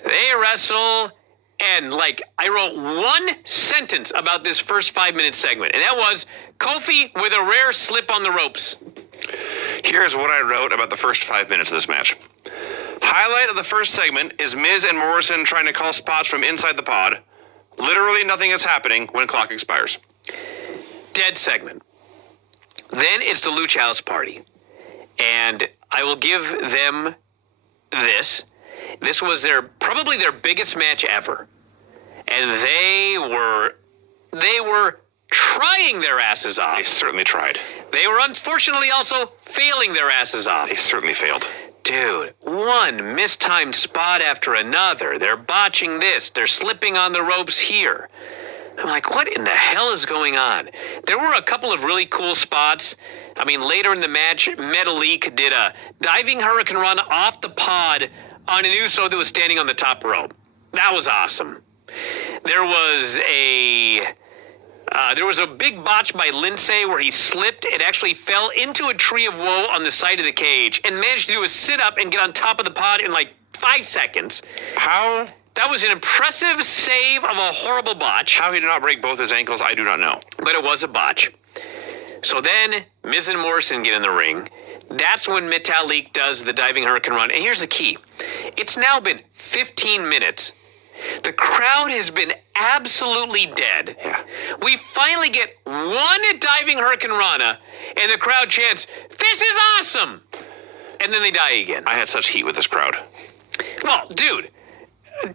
They wrestle, and I wrote 1 sentence about this first 5-minute segment, and that was Kofi with a rare slip on the ropes. Here's what I wrote about the first 5 minutes of this match. Highlight of the first segment is Miz and Morrison trying to call spots from inside the pod. Literally nothing is happening when clock expires. Dead segment. Then it's the Lucha House Party. And I will give them this. This was probably their biggest match ever. And they were trying their asses off. They certainly tried. They were unfortunately also failing their asses off. They certainly failed. Dude, 1 mistimed spot after another. They're botching this. They're slipping on the ropes here. I'm like, what in the hell is going on? There were a couple of really cool spots. I mean, later in the match, Metalik did a diving Hurricane Run off the pod on an Uso that was standing on the top rope. That was awesome. There was a big botch by Lindsay where he slipped and actually fell into a tree of woe on the side of the cage and managed to do a sit-up and get on top of the pod in 5 seconds. How? That was an impressive save of a horrible botch. How he did not break both his ankles, I do not know. But it was a botch. So then Miz and Morrison get in the ring. That's when Metalik does the diving Hurricane Run. And here's the key. It's now been 15 minutes. The crowd has been absolutely dead. Yeah. We finally get 1 diving Hurricane Rana, and the crowd chants, "This is awesome!" And then they die again. I had such heat with this crowd. Well, dude,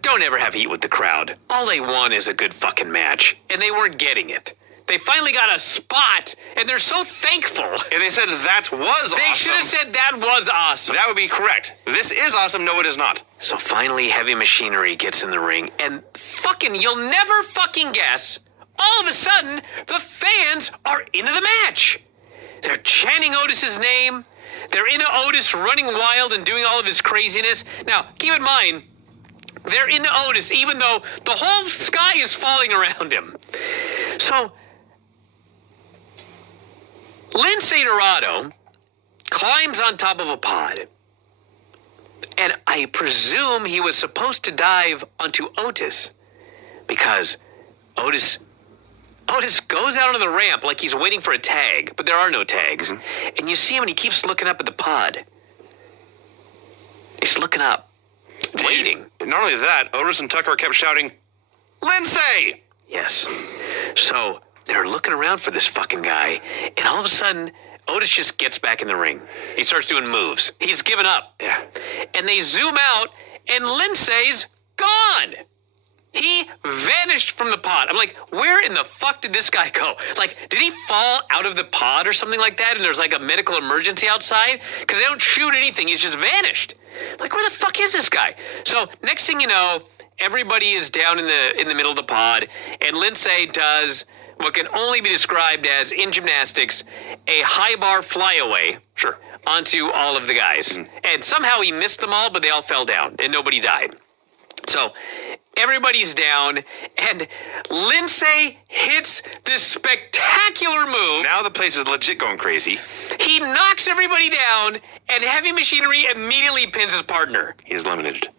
don't ever have heat with the crowd. All they want is a good fucking match, and they weren't getting it. They finally got a spot, and they're so thankful. If they said that was awesome. They should have said that was awesome. That would be correct. This is awesome. No, it is not. So finally, Heavy Machinery gets in the ring, and you'll never fucking guess, all of a sudden, the fans are into the match. They're chanting Otis's name. They're into Otis running wild and doing all of his craziness. Now, keep in mind, they're into Otis, even though the whole sky is falling around him. So, Lindsay Dorado climbs on top of a pod. And I presume he was supposed to dive onto Otis because Otis goes out onto the ramp like he's waiting for a tag, but there are no tags. And you see him and he keeps looking up at the pod. He's looking up, waiting. Not only that, Otis and Tucker kept shouting, Lindsay! Yes. So they're looking around for this fucking guy, and all of a sudden, Otis just gets back in the ring. He starts doing moves. He's given up. Yeah. And they zoom out, and Lindsay's gone. He vanished from the pod. I'm like, where in the fuck did this guy go? Like, did he fall out of the pod or something like that, and there's like a medical emergency outside? Because they don't shoot anything. He's just vanished. Like, where the fuck is this guy? So next thing you know, everybody is down in the middle of the pod, and Lindsay does what can only be described as, in gymnastics, a high bar flyaway. Sure. Onto all of the guys. And somehow he missed them all, but they all fell down, and nobody died. So everybody's down, and Lindsay hits this spectacular move. Now the place is legit going crazy. He knocks everybody down, and Heavy Machinery immediately pins his partner. He's eliminated.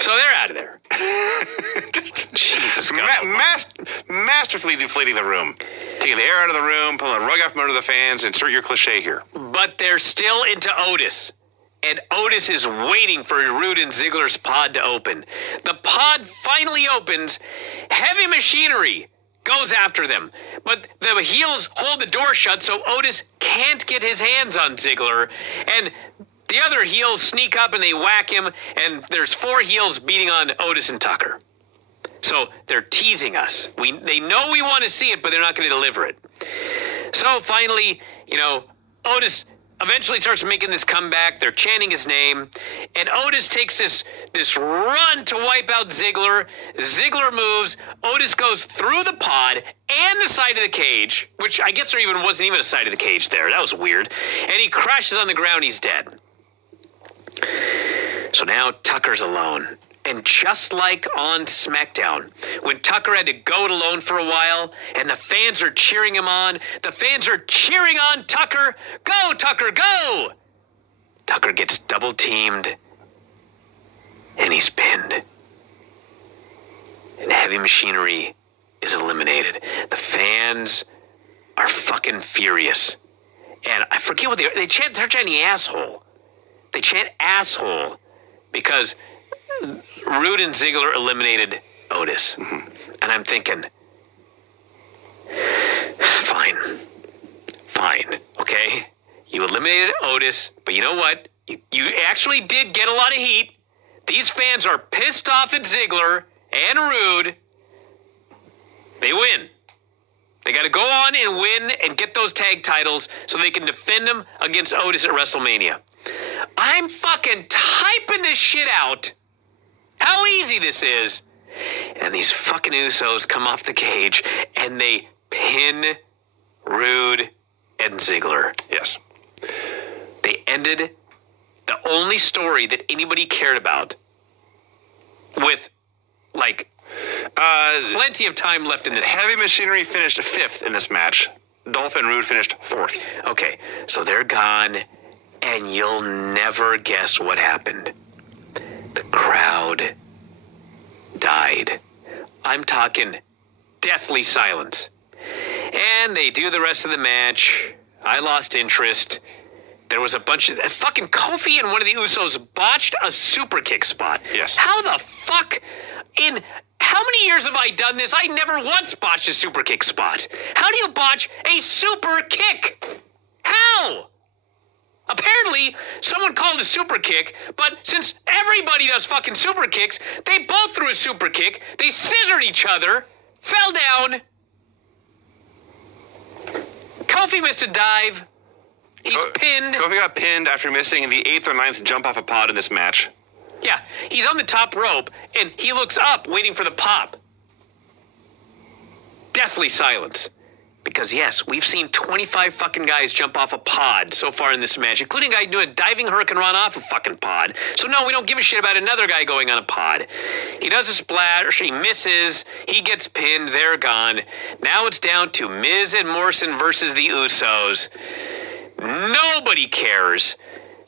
So they're out of there. Jesus God. Masterfully deflating the room. Taking the air out of the room, pulling the rug out from under the fans, insert your cliche here. But they're still into Otis. And Otis is waiting for Rude and Ziggler's pod to open. The pod finally opens. Heavy Machinery goes after them. But the heels hold the door shut, so Otis can't get his hands on Ziggler. And the other heels sneak up and they whack him. And there's 4 heels beating on Otis and Tucker. So they're teasing us. They know we want to see it, but they're not going to deliver it. So finally, Otis eventually starts making this comeback. They're chanting his name. And Otis takes this run to wipe out Ziggler. Ziggler moves. Otis goes through the pod and the side of the cage, which I guess there wasn't even a side of the cage there. That was weird. And he crashes on the ground. He's dead. So now Tucker's alone. And just like on SmackDown, when Tucker had to go it alone for a while, and the fans are cheering him on, the fans are cheering on Tucker. Go, Tucker, go! Tucker gets double teamed, and he's pinned. And Heavy Machinery is eliminated. The fans are fucking furious. And I forget what they're chanting asshole. They chant asshole because Rude and Ziggler eliminated Otis. And I'm thinking, fine, okay? You eliminated Otis, but you know what? You actually did get a lot of heat. These fans are pissed off at Ziggler and Rude. They win. They got to go on and win and get those tag titles so they can defend them against Otis at WrestleMania. I'm fucking typing this shit out. How easy this is. And these fucking Usos come off the cage and they pin Rude and Ziggler. Yes. They ended the only story that anybody cared about with, plenty of time left in this. Heavy Machinery finished 5th in this match. Dolph and Rude finished 4th. Okay, so they're gone, and you'll never guess what happened. The crowd died. I'm talking deathly silence. And they do the rest of the match. I lost interest. There was a bunch of... Fucking Kofi and one of the Usos botched a super kick spot. Yes. How the fuck... How many years have I done this? I never once botched a super kick spot. How do you botch a super kick? How? Apparently, someone called a super kick, but since everybody does fucking super kicks, they both threw a super kick, they scissored each other, fell down. Kofi missed a dive. He's pinned. Kofi got pinned after missing the 8th or 9th jump off a pod in this match. Yeah, he's on the top rope, and he looks up, waiting for the pop. Deathly silence. Because, yes, we've seen 25 fucking guys jump off a pod so far in this match, including a guy doing a diving hurricane run off a fucking pod. So, no, we don't give a shit about another guy going on a pod. He does a splash, he misses, he gets pinned, they're gone. Now it's down to Miz and Morrison versus the Usos. Nobody cares.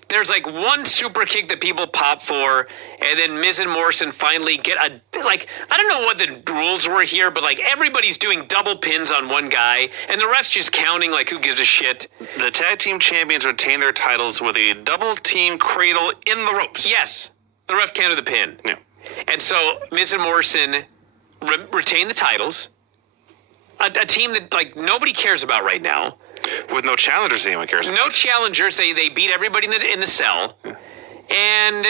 there's like one super kick that people pop for, and then Miz and Morrison finally get I don't know what the rules were here, but like everybody's doing double pins on one guy, and the ref's just counting like who gives a shit. The tag team champions retain their titles with a double team cradle in the ropes. Yes, the ref counted the pin. Yeah. And so Miz and Morrison retain the titles. A team that like nobody cares about right now. With no challengers anyone cares about. No challengers. They beat everybody in the cell. And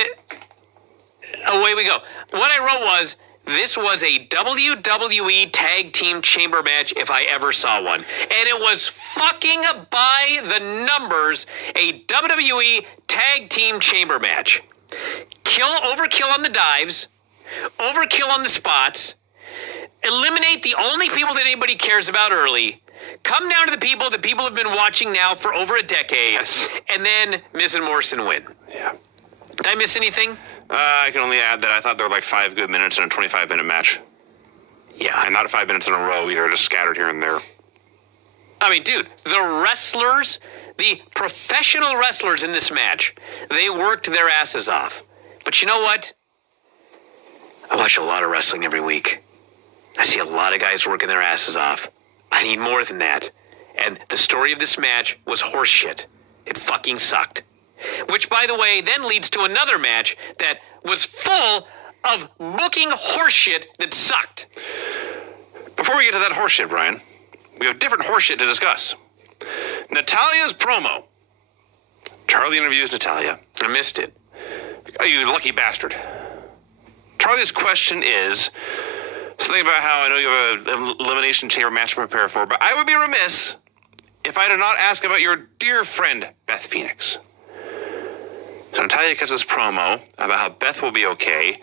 away we go. What I wrote was, this was a WWE Tag Team Chamber match if I ever saw one. And it was fucking by the numbers, a WWE Tag Team Chamber match. Overkill on the dives, overkill on the spots, eliminate the only people that anybody cares about early, come down to the people that people have been watching now for over a decade, Yes. and then Miz and Morrison win. Yeah. Did I miss anything? I can only add that I thought there were like 5 good minutes in a 25-minute match. Yeah. And not 5 minutes in a row either, just scattered here and there. I mean, dude, the wrestlers, the professional wrestlers in this match, they worked their asses off. But you know what? I watch a lot of wrestling every week. I see a lot of guys working their asses off. I need more than that. And the story of this match was horseshit. It fucking sucked. Which, by the way, then leads to another match that was full of booking horseshit that sucked. Before we get to that horseshit, Brian, we have different horseshit to discuss. Natalia's promo. Charlie interviews Natalia. I missed it. Oh, you lucky bastard. Charlie's question is something about how I know you have an Elimination Chamber match to prepare for, but I would be remiss if I did not ask about your dear friend, Beth Phoenix. So Natalia cuts this promo about how Beth will be okay,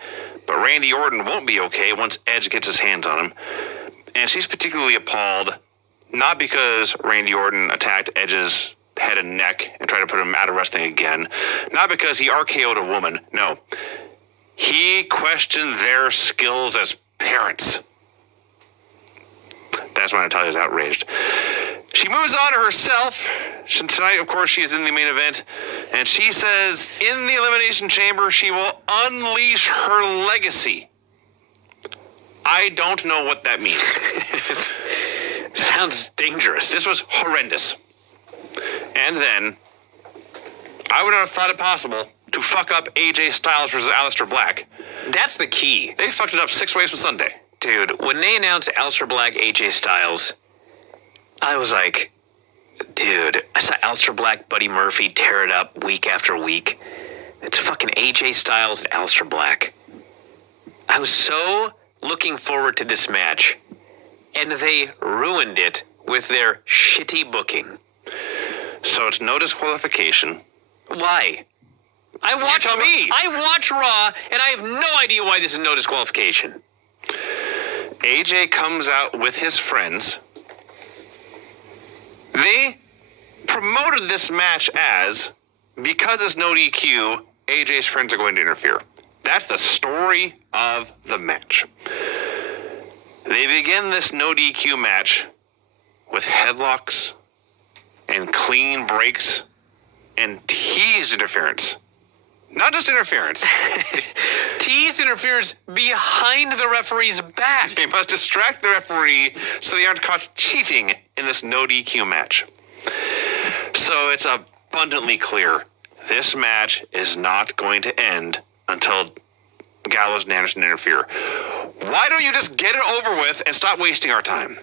but Randy Orton won't be okay once Edge gets his hands on him. And she's particularly appalled, not because Randy Orton attacked Edge's head and neck and tried to put him out of wrestling again, not because he RKO'd a woman, no. He questioned their skills as parents. That's why Natalia's outraged. She moves on to herself. Tonight, of course, she is in the main event. And she says, in the Elimination Chamber, she will unleash her legacy. I don't know what that means. Sounds dangerous. This was horrendous. And then, I would not have thought it possible to fuck up AJ Styles versus Aleister Black. That's the key. They fucked it up 6 ways from Sunday. Dude, when they announced Aleister Black, AJ Styles, I was like, dude, I saw Aleister Black, Buddy Murphy tear it up week after week. It's fucking AJ Styles and Aleister Black. I was so looking forward to this match, and they ruined it with their shitty booking. So it's no disqualification. Why? I watch Raw, and I have no idea why this is no disqualification. AJ comes out with his friends. They promoted this match as, because it's no DQ, AJ's friends are going to interfere. That's the story of the match. They begin this no DQ match with headlocks and clean breaks and teased interference. Not just interference. Teased interference behind the referee's back. They must distract the referee so they aren't caught cheating in this no DQ match. So it's abundantly clear this match is not going to end until Gallows and Anderson interfere. Why don't you just get it over with and stop wasting our time?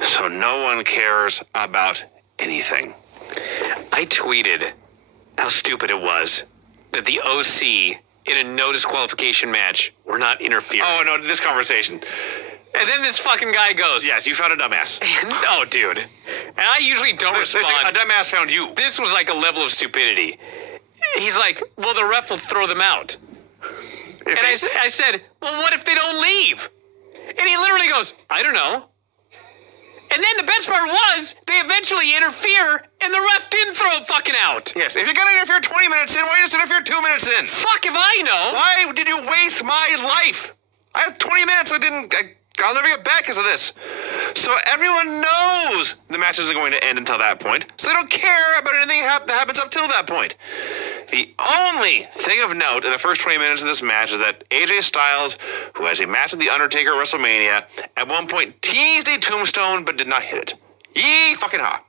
So no one cares about anything. I tweeted how stupid it was that the OC in a no disqualification match were not interfering. Oh, no, this conversation. And then this fucking guy goes, Yes, you found a dumbass. oh, dude. And I usually don't respond. A dumbass found you. This was like a level of stupidity. He's like, well, the ref will throw them out. And I said, well, what if they don't leave? And he literally goes, I don't know. And then the best part was, they eventually interfere, and the ref didn't throw it fucking out. Yes, if you're going to interfere 20 minutes in, why just interfere 2 minutes in? Fuck if I know. Why did you waste my life? I have 20 minutes I'll never get back because of this. So everyone knows the match isn't going to end until that point, so they don't care about anything that happens up till that point. The only thing of note in the first 20 minutes of this match is that AJ Styles, who has a match with The Undertaker at WrestleMania, at one point teased a tombstone but did not hit it. Yee fucking ha.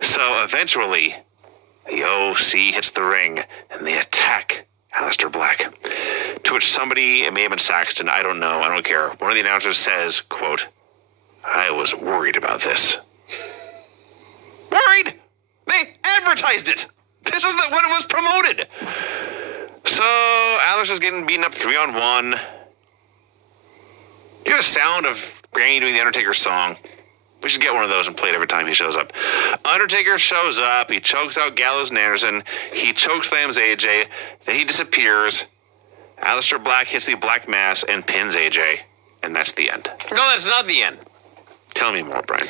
So eventually, the OC hits the ring and they attack Aleister Black. To which somebody, it may have been Saxton, I don't know, I don't care. One of the announcers says, quote, "I was worried about this." Worried? They advertised it. This is when it was promoted. So, Aleister's getting beaten up 3-on-1. You hear the sound of Granny doing the Undertaker song? We should get one of those and play it every time he shows up. Undertaker shows up. He chokes out Gallows and Anderson. He chokeslams AJ. Then he disappears. Aleister Black hits the Black Mass and pins AJ. And that's the end. No, that's not the end. Tell me more, Brian.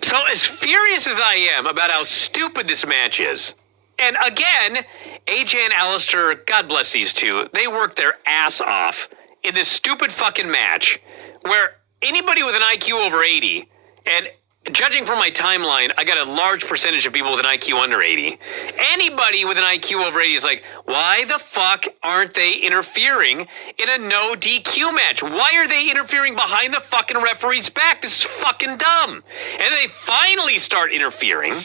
So as furious as I am about how stupid this match is, and again, AJ and Aleister, God bless these two, they worked their ass off in this stupid fucking match where anybody with an IQ over 80, and judging from my timeline, I got a large percentage of people with an IQ under 80. Anybody with an IQ over 80 is like, why the fuck aren't they interfering in a no DQ match? Why are they interfering behind the fucking referee's back? This is fucking dumb. And they finally start interfering.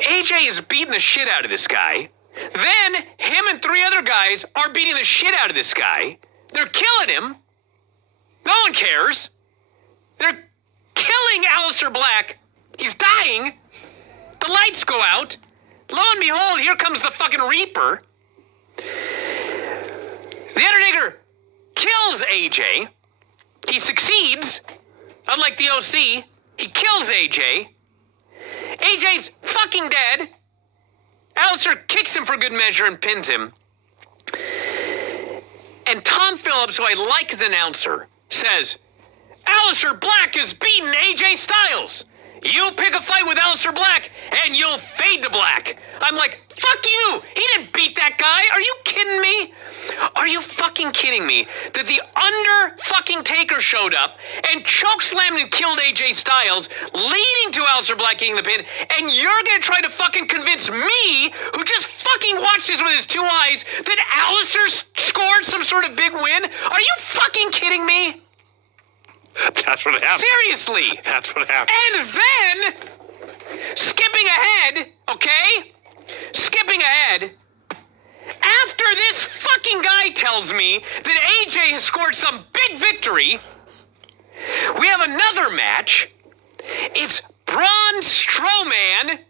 AJ is beating the shit out of this guy. Then him and 3 other guys are beating the shit out of this guy. They're killing him. No one cares. They're killing Aleister Black. He's dying. The lights go out. Lo and behold, here comes the fucking Reaper. The Undertaker kills AJ. He succeeds. Unlike the OC, he kills AJ. AJ's fucking dead. Aleister kicks him for good measure and pins him. And Tom Phillips, who I like as announcer, says, Aleister Black has beaten AJ Styles. You pick a fight with Aleister Black and you'll fade to black. I'm like, fuck you. He didn't beat that guy. Are you kidding me? Are you fucking kidding me that the fucking Taker showed up and chokeslammed and killed AJ Styles, leading to Aleister Black getting the pin, and you're gonna try to fucking convince me, who just fucking watched this with his 2 eyes, that Aleister scored some sort of big win? Are you fucking kidding me? That's what happened. Seriously. That's what happened. And then, skipping ahead, okay? Skipping ahead, after this fucking guy tells me that AJ has scored some big victory, we have another match. It's Braun Strowman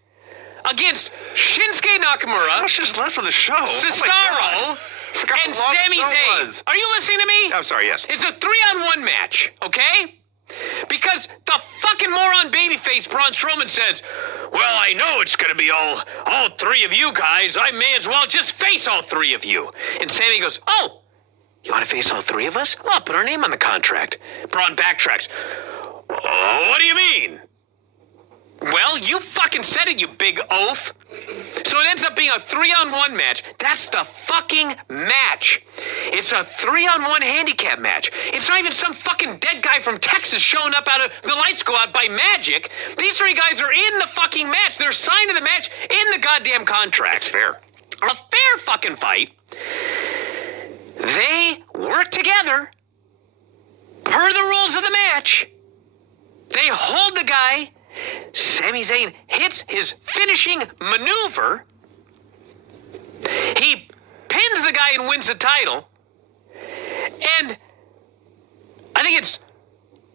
against Shinsuke Nakamura. How much is left of the show? Cesaro. And Sami Zayn. Are you listening to me? I'm sorry, yes. It's a 3-on-1 match, okay? Because the fucking moron babyface Braun Strowman says, well, I know it's gonna be all 3 of you guys. I may as well just face all 3 of you. And Sami goes, oh, you want to face all 3 of us? Well, I'll put our name on the contract. Braun backtracks. Oh, what do you mean? Well, you fucking said it, you big oaf. So it ends up being a 3-on-1 match. That's the fucking match. It's a 3-on-1 handicap match. It's not even some fucking dead guy from Texas showing up out of the lights go out by magic. These 3 guys are in the fucking match. They're signed to the match in the goddamn contract. It's fair. A fair fucking fight. They work together per the rules of the match. They hold the guy. Sami Zayn hits his finishing maneuver. He pins the guy and wins the title. And I think it's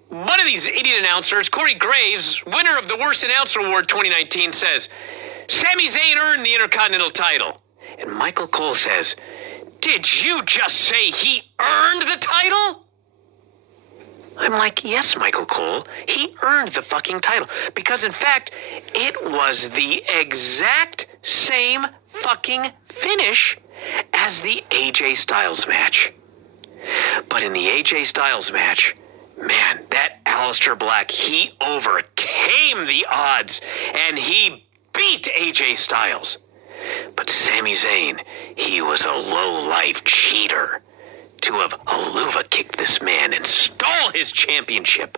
one of these idiot announcers, Corey Graves, winner of the Worst Announcer Award 2019, says, Sami Zayn earned the Intercontinental title. And Michael Cole says, did you just say he earned the title? I'm like, yes, Michael Cole, he earned the fucking title. Because, in fact, it was the exact same fucking finish as the AJ Styles match. But in the AJ Styles match, man, that Aleister Black, he overcame the odds, and he beat AJ Styles. But Sami Zayn, he was a low-life cheater to have haluva kicked this man and stole his championship.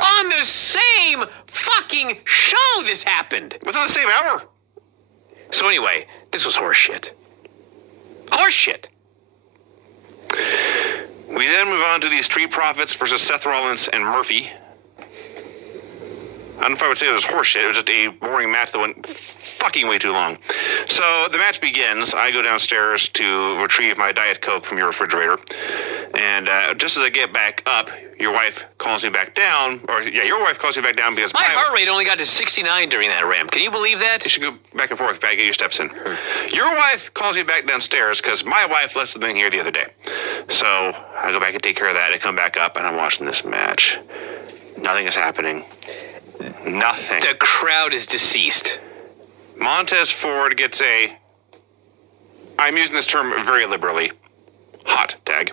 On the same fucking show this happened. Within the same hour. So anyway, this was horseshit. Horseshit. We then move on to the Street Profits versus Seth Rollins and Murphy. I don't know if I would say it was horseshit. It was just a boring match that went fucking way too long. So the match begins. I go downstairs to retrieve my Diet Coke from your refrigerator. And just as I get back up, your wife calls me back down. Your wife calls me back down because my heart rate only got to 69 during that ramp. Can you believe that? You should go back and forth, get your steps in. Your wife calls me back downstairs because my wife left something here the other day. So I go back and take care of that. I come back up and I'm watching this match. Nothing is happening. Nothing. The crowd is deceased. Montez Ford gets I'm using this term very liberally, hot tag.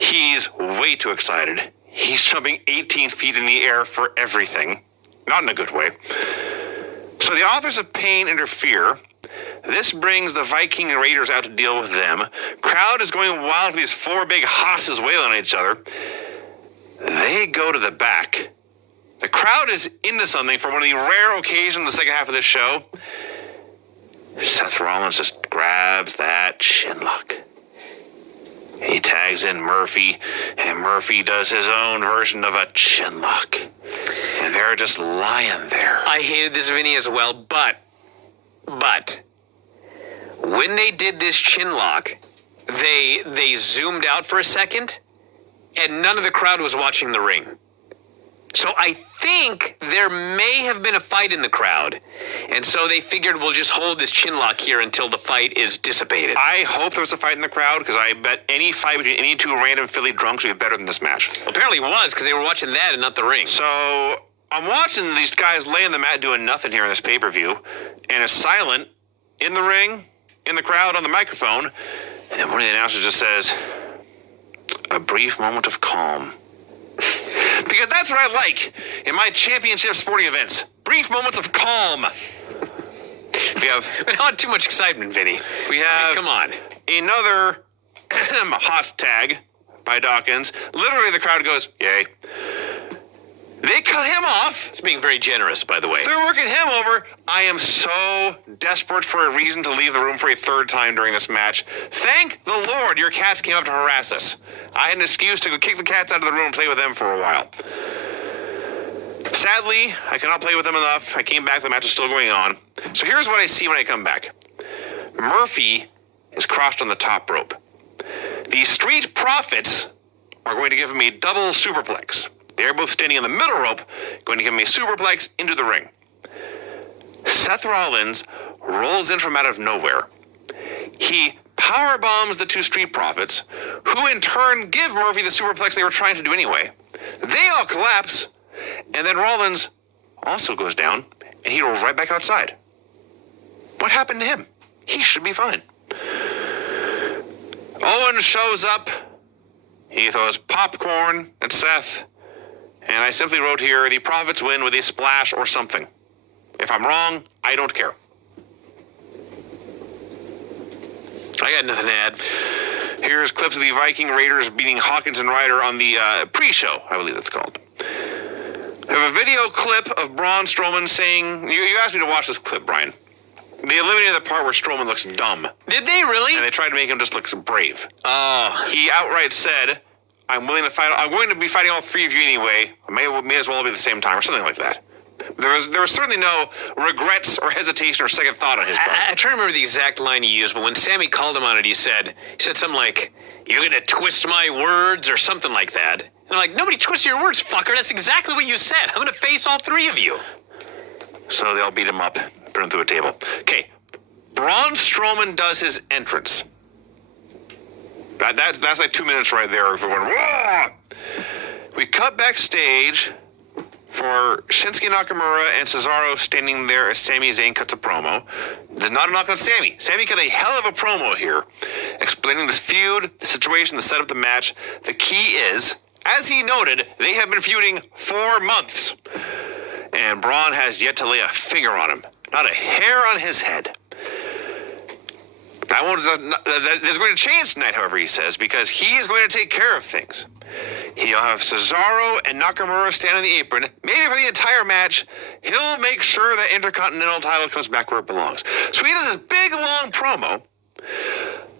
He's way too excited. He's jumping 18 feet in the air for everything. Not in a good way. So the Authors of Pain interfere. This brings the Viking Raiders out to deal with them. Crowd is going wild with these four big hosses wailing on each other. They go to the back. The crowd is into something for one of the rare occasions in the second half of this show. Seth Rollins just grabs that shin lock. He tags in Murphy, and Murphy does his own version of a chin lock. And they're just lying there. I hated this Vinny as well, but when they did this chin lock, they zoomed out for a second, and none of the crowd was watching the ring. So I think there may have been a fight in the crowd, and so they figured we'll just hold this chin lock here until the fight is dissipated. I hope there was a fight in the crowd, because I bet any fight between any two random Philly drunks would be better than this match. Apparently it was, because they were watching that and not the ring. So I'm watching these guys lay on the mat doing nothing here in this pay-per-view, and it's silent in the ring, in the crowd, on the microphone, and then one of the announcers just says, "A brief moment of calm." Because that's what I like in my championship sporting events. Brief moments of calm. We don't want too much excitement, Vinny. We have come on. Another hot tag by Dawkins. Literally the crowd goes, yay. They cut him off. It's being very generous, by the way. They're working him over. I am so desperate for a reason to leave the room for a third time during this match. Thank the Lord your cats came up to harass us. I had an excuse to go kick the cats out of the room and play with them for a while. Sadly, I cannot play with them enough. I came back, the match is still going on. So here's what I see when I come back. Murphy is crossed on the top rope. The Street Profits are going to give him a double superplex. They're both standing on the middle rope, going to give him a superplex into the ring. Seth Rollins rolls in from out of nowhere. He power bombs the two Street Profits, who in turn give Murphy the superplex they were trying to do anyway. They all collapse, and then Rollins also goes down, and he rolls right back outside. What happened to him? He should be fine. Owen shows up. He throws popcorn at Seth. And I simply wrote here, the Profits win with a splash or something. If I'm wrong, I don't care. I got nothing to add. Here's clips of the Viking Raiders beating Hawkins and Ryder on the pre-show, I believe it's called. I have a video clip of Braun Strowman saying, you asked me to watch this clip, Brian. They eliminated the part where Strowman looks dumb. Did they really? And they tried to make him just look brave. Oh. He outright said, I'm willing to fight. I'm going to be fighting all three of you anyway. May as well be at the same time, or something like that. There was certainly no regrets or hesitation or second thought on his part. I try to remember the exact line he used, but when Sammy called him on it, he said something like, "You're gonna twist my words," or something like that. And I'm like, nobody twisted your words, fucker. That's exactly what you said. I'm gonna face all three of you. So they all beat him up, put him through a table. Okay, Braun Strowman does his entrance. That's like 2 minutes right there. Whoa! We cut backstage for Shinsuke Nakamura and Cesaro standing there as Sami Zayn cuts a promo. There's not a knock on Sami. Sami cut a hell of a promo here, explaining this feud, the situation, the setup, the match. The key is, as he noted, they have been feuding 4 months. And Braun has yet to lay a finger on him. Not a hair on his head. That is going to change tonight, however, he says, because he is going to take care of things. He'll have Cesaro and Nakamura stand on the apron, maybe for the entire match. He'll make sure that Intercontinental title comes back where it belongs. So he does this big, long promo.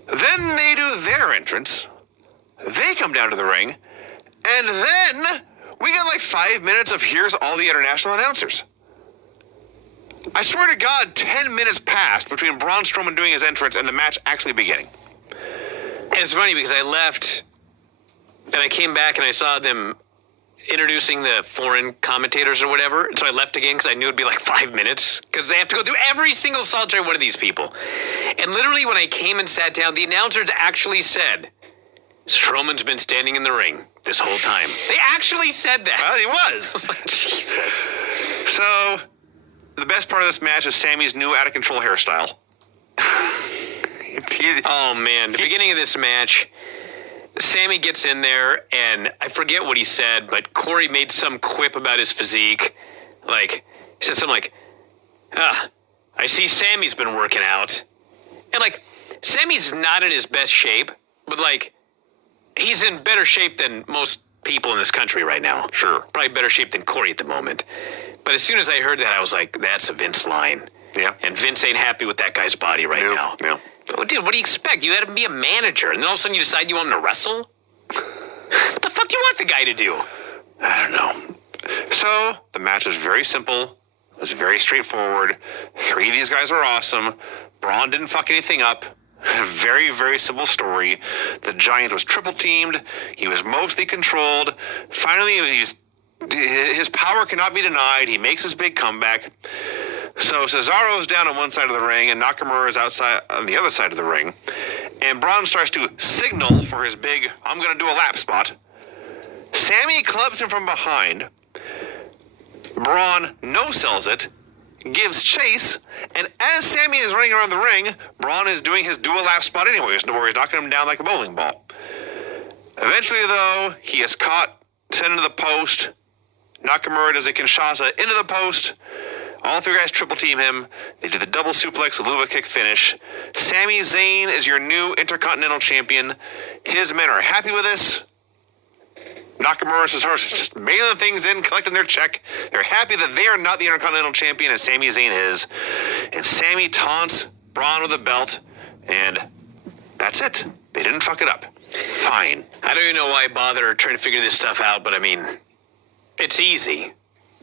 Then they do their entrance. They come down to the ring. And then we get like 5 minutes of here's all the international announcers. I swear to God, 10 minutes passed between Braun Strowman doing his entrance and the match actually beginning. And it's funny because I left and I came back and I saw them introducing the foreign commentators or whatever. And so I left again because I knew it'd be like 5 minutes because they have to go through every single solitary one of these people. And literally when I came and sat down, the announcers actually said, Strowman's been standing in the ring this whole time. They actually said that. Well, he was. I was like, Jesus. So, the best part of this match is Sammy's new out-of-control hairstyle. Oh, man. The beginning of this match, Sammy gets in there, and I forget what he said, but Corey made some quip about his physique. Like, he said something like, I see Sammy's been working out. And, like, Sammy's not in his best shape, but, like, he's in better shape than most people in this country right now. Sure. Probably better shape than Corey at the moment. But as soon as I heard that, I was like, that's a Vince line. Yeah. And Vince ain't happy with that guy's body right now. Yeah. Oh, dude, what do you expect? You had to be a manager, and then all of a sudden you decide you want him to wrestle? What the fuck do you want the guy to do? I don't know. So, the match was very simple. It was very straightforward. 3 of these guys are awesome. Braun didn't fuck anything up. Very, very simple story. The Giant was triple teamed. He was mostly controlled. Finally, his power cannot be denied. He makes his big comeback. So Cesaro's down on one side of the ring and Nakamura is outside on the other side of the ring. And Braun starts to signal for his big, I'm going to do a lap spot. Sammy clubs him from behind. Braun no-sells it, gives chase, and as Sammy is running around the ring, Braun is doing his dual lap spot anyways, where he's knocking him down like a bowling ball. Eventually, though, he is caught, sent into the post. Nakamura does a Kinshasa into the post. All 3 guys triple team him. They do the double suplex, Luva kick finish. Sami Zayn is your new Intercontinental Champion. His men are happy with this. Nakamura and Cesaro just mailing things in, collecting their check. They're happy that they are not the Intercontinental Champion and Sami Zayn is. And Sami taunts Braun with the belt. And that's it. They didn't fuck it up. Fine. I don't even know why I bother trying to figure this stuff out, but I mean, it's easy.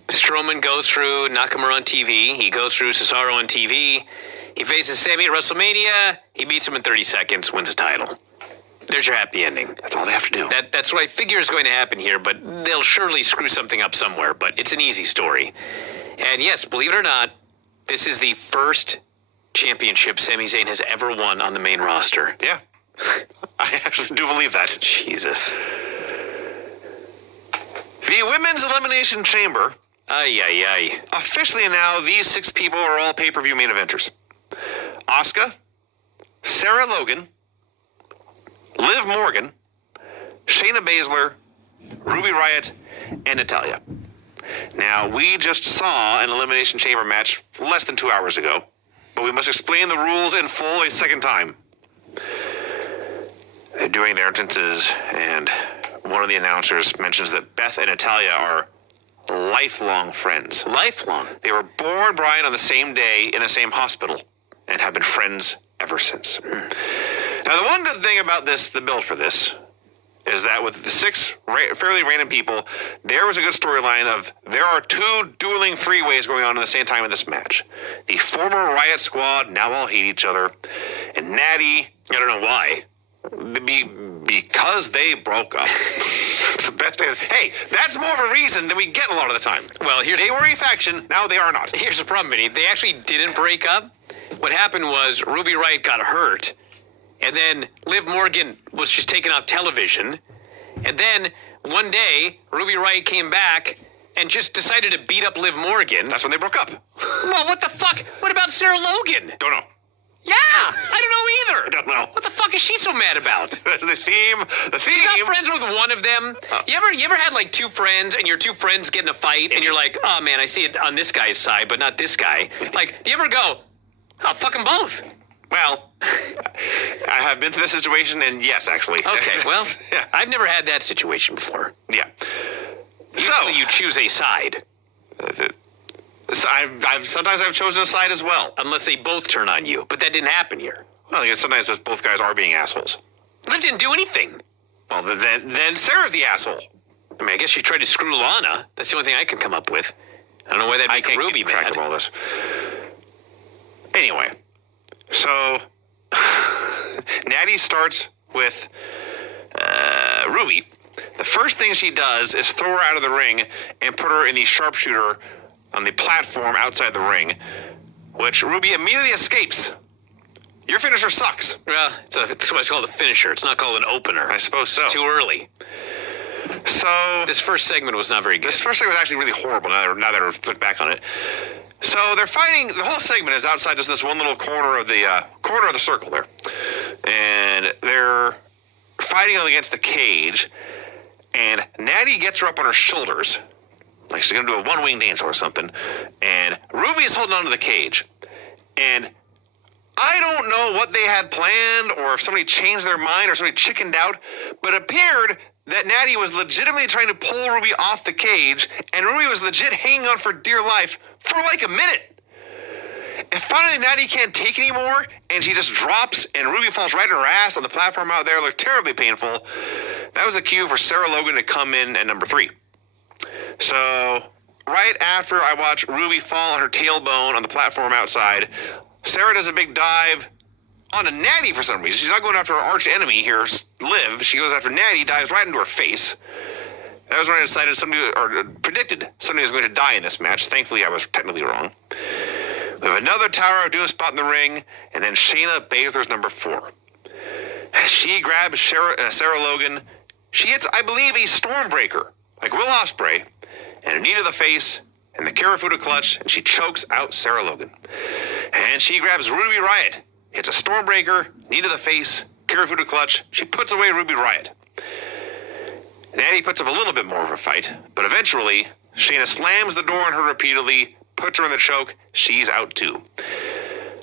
Strowman goes through Nakamura on TV. He goes through Cesaro on TV. He faces Sami at WrestleMania. He beats him in 30 seconds, wins the title. There's your happy ending. That's all they have to do. That's what I figure is going to happen here, but they'll surely screw something up somewhere, but it's an easy story. And yes, believe it or not, this is the first championship Sami Zayn has ever won on the main roster. Yeah. I actually do believe that. Jesus. The Women's Elimination Chamber. Ay. Officially now, these 6 people are all pay-per-view main eventers. Asuka, Sarah Logan, Liv Morgan, Shayna Baszler, Ruby Riott, and Natalya. Now, we just saw an Elimination Chamber match less than 2 hours ago, but we must explain the rules in full a second time. They're doing their entrances, and one of the announcers mentions that Beth and Natalya are lifelong friends. Lifelong? They were born, Brian, on the same day in the same hospital and have been friends ever since. Now, the one good thing about this, the build for this, is that with the 6 fairly random people, there was a good storyline of there are 2 dueling 3-ways going on at the same time in this match. The former Riot Squad now all hate each other, and Natty, I don't know why, because they broke up. It's the best. Hey, that's more of a reason than we get a lot of the time. Well, they were a faction, now they are not. Here's the problem, Vinny. They actually didn't break up. What happened was Ruby Riott got hurt, and then Liv Morgan was just taken off television, and then one day Ruby Riott came back and just decided to beat up Liv Morgan. That's when they broke up. Well, what the fuck? What about Sarah Logan? Don't know. Yeah, I don't know either. I don't know. What the fuck is she so mad about? The theme. You're not friends with one of them. You ever had like 2 friends and your 2 friends get in a fight and you're like, oh man, I see it on this guy's side, but not this guy. Like, do you ever go, oh, fuck them both? Well, I have been through this situation, and yes, actually. Okay, well, Yeah. I've never had that situation before. Yeah. So Usually you choose a side, so sometimes I've chosen a side as well. unless they both turn on you. But that didn't happen here. Well, I guess sometimes both guys are being assholes. Liv didn't do anything. Well, then Sarah's the asshole. I mean, I guess she tried to screw Lana. That's the only thing I can come up with. I don't know why that'd I make can't Ruby keep track mad. of all this. Anyway, so Natty starts with Ruby. The first thing she does is throw her out of the ring and put her in the sharpshooter on the platform outside the ring, which Ruby immediately escapes. Your finisher sucks. Well, it's what's called a finisher. It's not called an opener. I suppose so. Too early. So This first segment was not very good. this first segment was actually really horrible now that I look back on it. So they're fighting. The whole segment is outside just this one little corner of the circle there, and they're fighting against the cage. And Natty gets her up on her shoulders, like she's gonna do a one-wing dance or something. And Ruby is holding onto the cage, and I don't know what they had planned, or if somebody changed their mind, or somebody chickened out, but it appeared that Natty was legitimately trying to pull Ruby off the cage, and Ruby was legit hanging on for dear life for like a minute. And finally, Natty can't take anymore, and she just drops, and Ruby falls right on her ass on the platform out there. It looked terribly painful. That was a cue for Sarah Logan to come in at number 3. So, right after I watch Ruby fall on her tailbone on the platform outside, Sarah does a big dive onto Natty for some reason. She's not going after her arch enemy here, Liv. She goes after Natty, dives right into her face. That was when I decided predicted somebody was going to die in this match. Thankfully, I was technically wrong. We have another Tower of Doom spot in the ring, and then Shayna Baszler's number 4. She grabs Sarah Logan. She hits, I believe, a Stormbreaker, like Will Ospreay, and a knee to the face, and the Kirifuda clutch, and she chokes out Sarah Logan. And she grabs Ruby Riott, hits a Stormbreaker, knee to the face, Kirifuda clutch. She puts away Ruby Riott. Natty puts up a little bit more of a fight, but eventually, Shayna slams the door on her repeatedly, puts her in the choke. She's out too.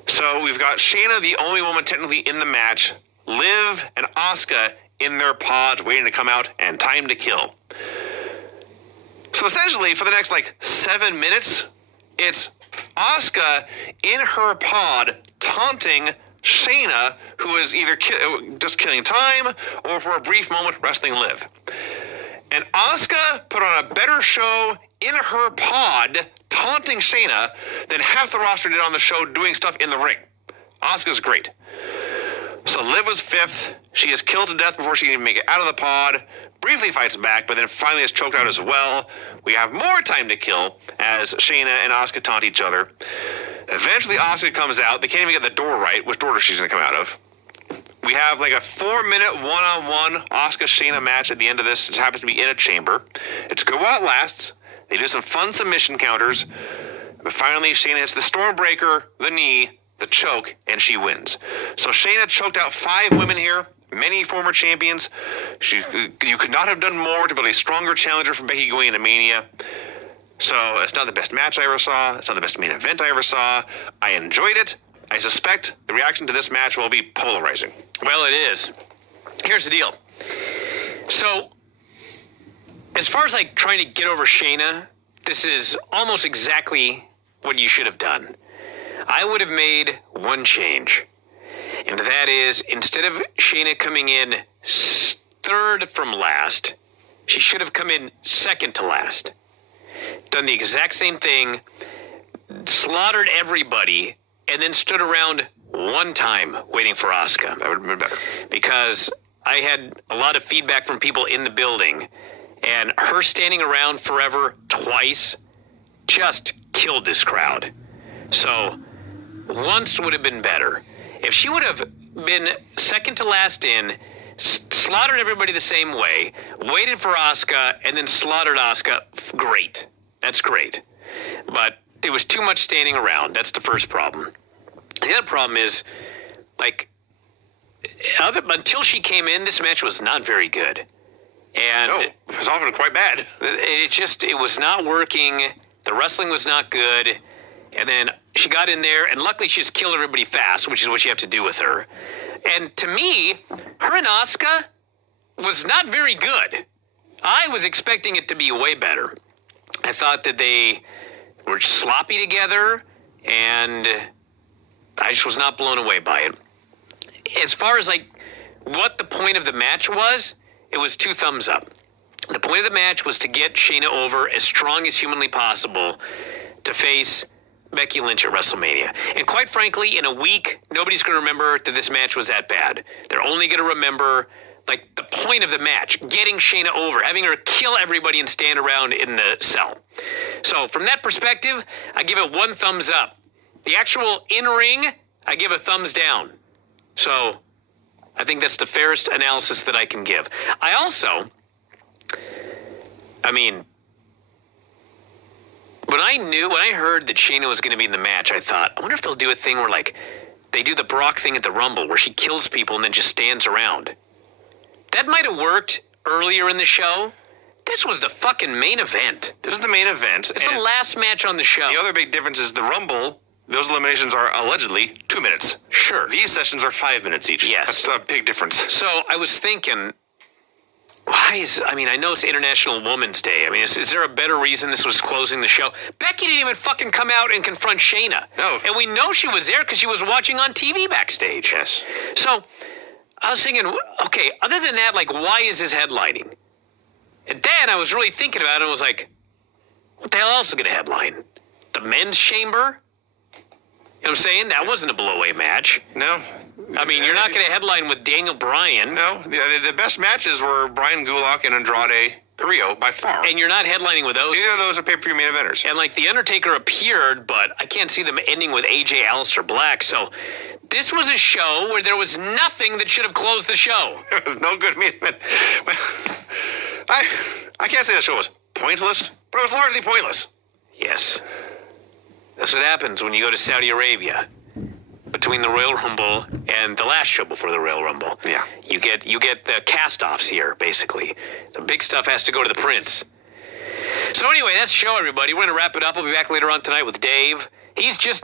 So we've got Shayna, the only woman technically in the match, Liv and Asuka in their pods waiting to come out, and time to kill. So essentially, for the next 7 minutes, it's Asuka in her pod taunting Shayna, who is either just killing time or for a brief moment wrestling Liv. And Asuka put on a better show in her pod taunting Shayna than half the roster did on the show doing stuff in the ring. Asuka's great. So Liv was 5th. She is killed to death before she can even make it out of the pod. Briefly fights back, but then finally is choked out as well. We have more time to kill as Shayna and Asuka taunt each other. Eventually Asuka comes out. They can't even get the door right, which door she's going to come out of. We have a 4-minute one-on-one Asuka-Shayna match at the end of this. It happens to be in a chamber. It's good while it lasts. They do some fun submission counters. But finally, Shayna hits the Stormbreaker, the knee, the choke, and she wins. So Shayna choked out 5 women here, many former champions. You could not have done more to build a stronger challenger for Becky going into Mania. So it's not the best match I ever saw. It's not the best main event I ever saw. I enjoyed it. I suspect the reaction to this match will be polarizing. Well, it is. Here's the deal. So, as far as trying to get over Shayna, this is almost exactly what you should have done. I would have made one change. And that is, instead of Shayna coming in 3rd from last, she should have come in 2nd to last. Done the exact same thing, slaughtered everybody, and then stood around one time waiting for Asuka. That would have been better. Because I had a lot of feedback from people in the building, and her standing around forever twice just killed this crowd. So once would have been better. If she would have been 2nd to last in, slaughtered everybody the same way, waited for Asuka, and then slaughtered Asuka, great. That's great. But there was too much standing around. That's the first problem. The other problem is, until she came in, this match was not very good. And No, it was often quite bad. it was not working. The wrestling was not good. And then she got in there, and luckily she just killed everybody fast, which is what you have to do with her. And to me, her and Asuka was not very good. I was expecting it to be way better. I thought that they were sloppy together, and I just was not blown away by it. As far as like what the point of the match was, it was 2 thumbs up. The point of the match was to get Shayna over as strong as humanly possible to face Becky Lynch at WrestleMania. And quite frankly, in a week, nobody's going to remember that this match was that bad. They're only going to remember like the point of the match, getting Shayna over, having her kill everybody and stand around in the cell. So from that perspective, I give it 1 thumbs up. The actual in-ring, I give a thumbs down. So I think that's the fairest analysis that I can give. When I heard that Shayna was going to be in the match, I thought, I wonder if they'll do a thing where like they do the Brock thing at the Rumble where she kills people and then just stands around. That might have worked earlier in the show. This was the fucking main event. This is the main event. It's the last match on the show. The other big difference is the Rumble. Those eliminations are allegedly 2 minutes. Sure. These sessions are 5 minutes each. Yes. That's a big difference. So I was thinking, I know it's International Women's Day. Is there a better reason this was closing the show? Becky didn't even fucking come out and confront Shayna. No. And we know she was there because she was watching on TV backstage. Yes. So I was thinking, okay, other than that, like, why is this headlining? And then I was really thinking about it and was like, what the hell else is going to headline? The men's chamber? You know what I'm saying? That wasn't a blow-away match. No. You're not going to headline with Daniel Bryan. No. The best matches were Brian Gulak and Andrade Carrillo by far. And you're not headlining with those. Neither of those are pay-per-view main eventers. And like The Undertaker appeared, but I can't see them ending with AJ Aleister Black. So this was a show where there was nothing that should have closed the show. There was no good main event. I can't say the show was pointless, but it was largely pointless. Yes. That's what happens when you go to Saudi Arabia. Between the Royal Rumble and the last show before the Royal Rumble. Yeah. You get the cast-offs here, basically. The big stuff has to go to the Prince. So anyway, that's the show, everybody. We're going to wrap it up. We'll be back later on tonight with Dave. He's just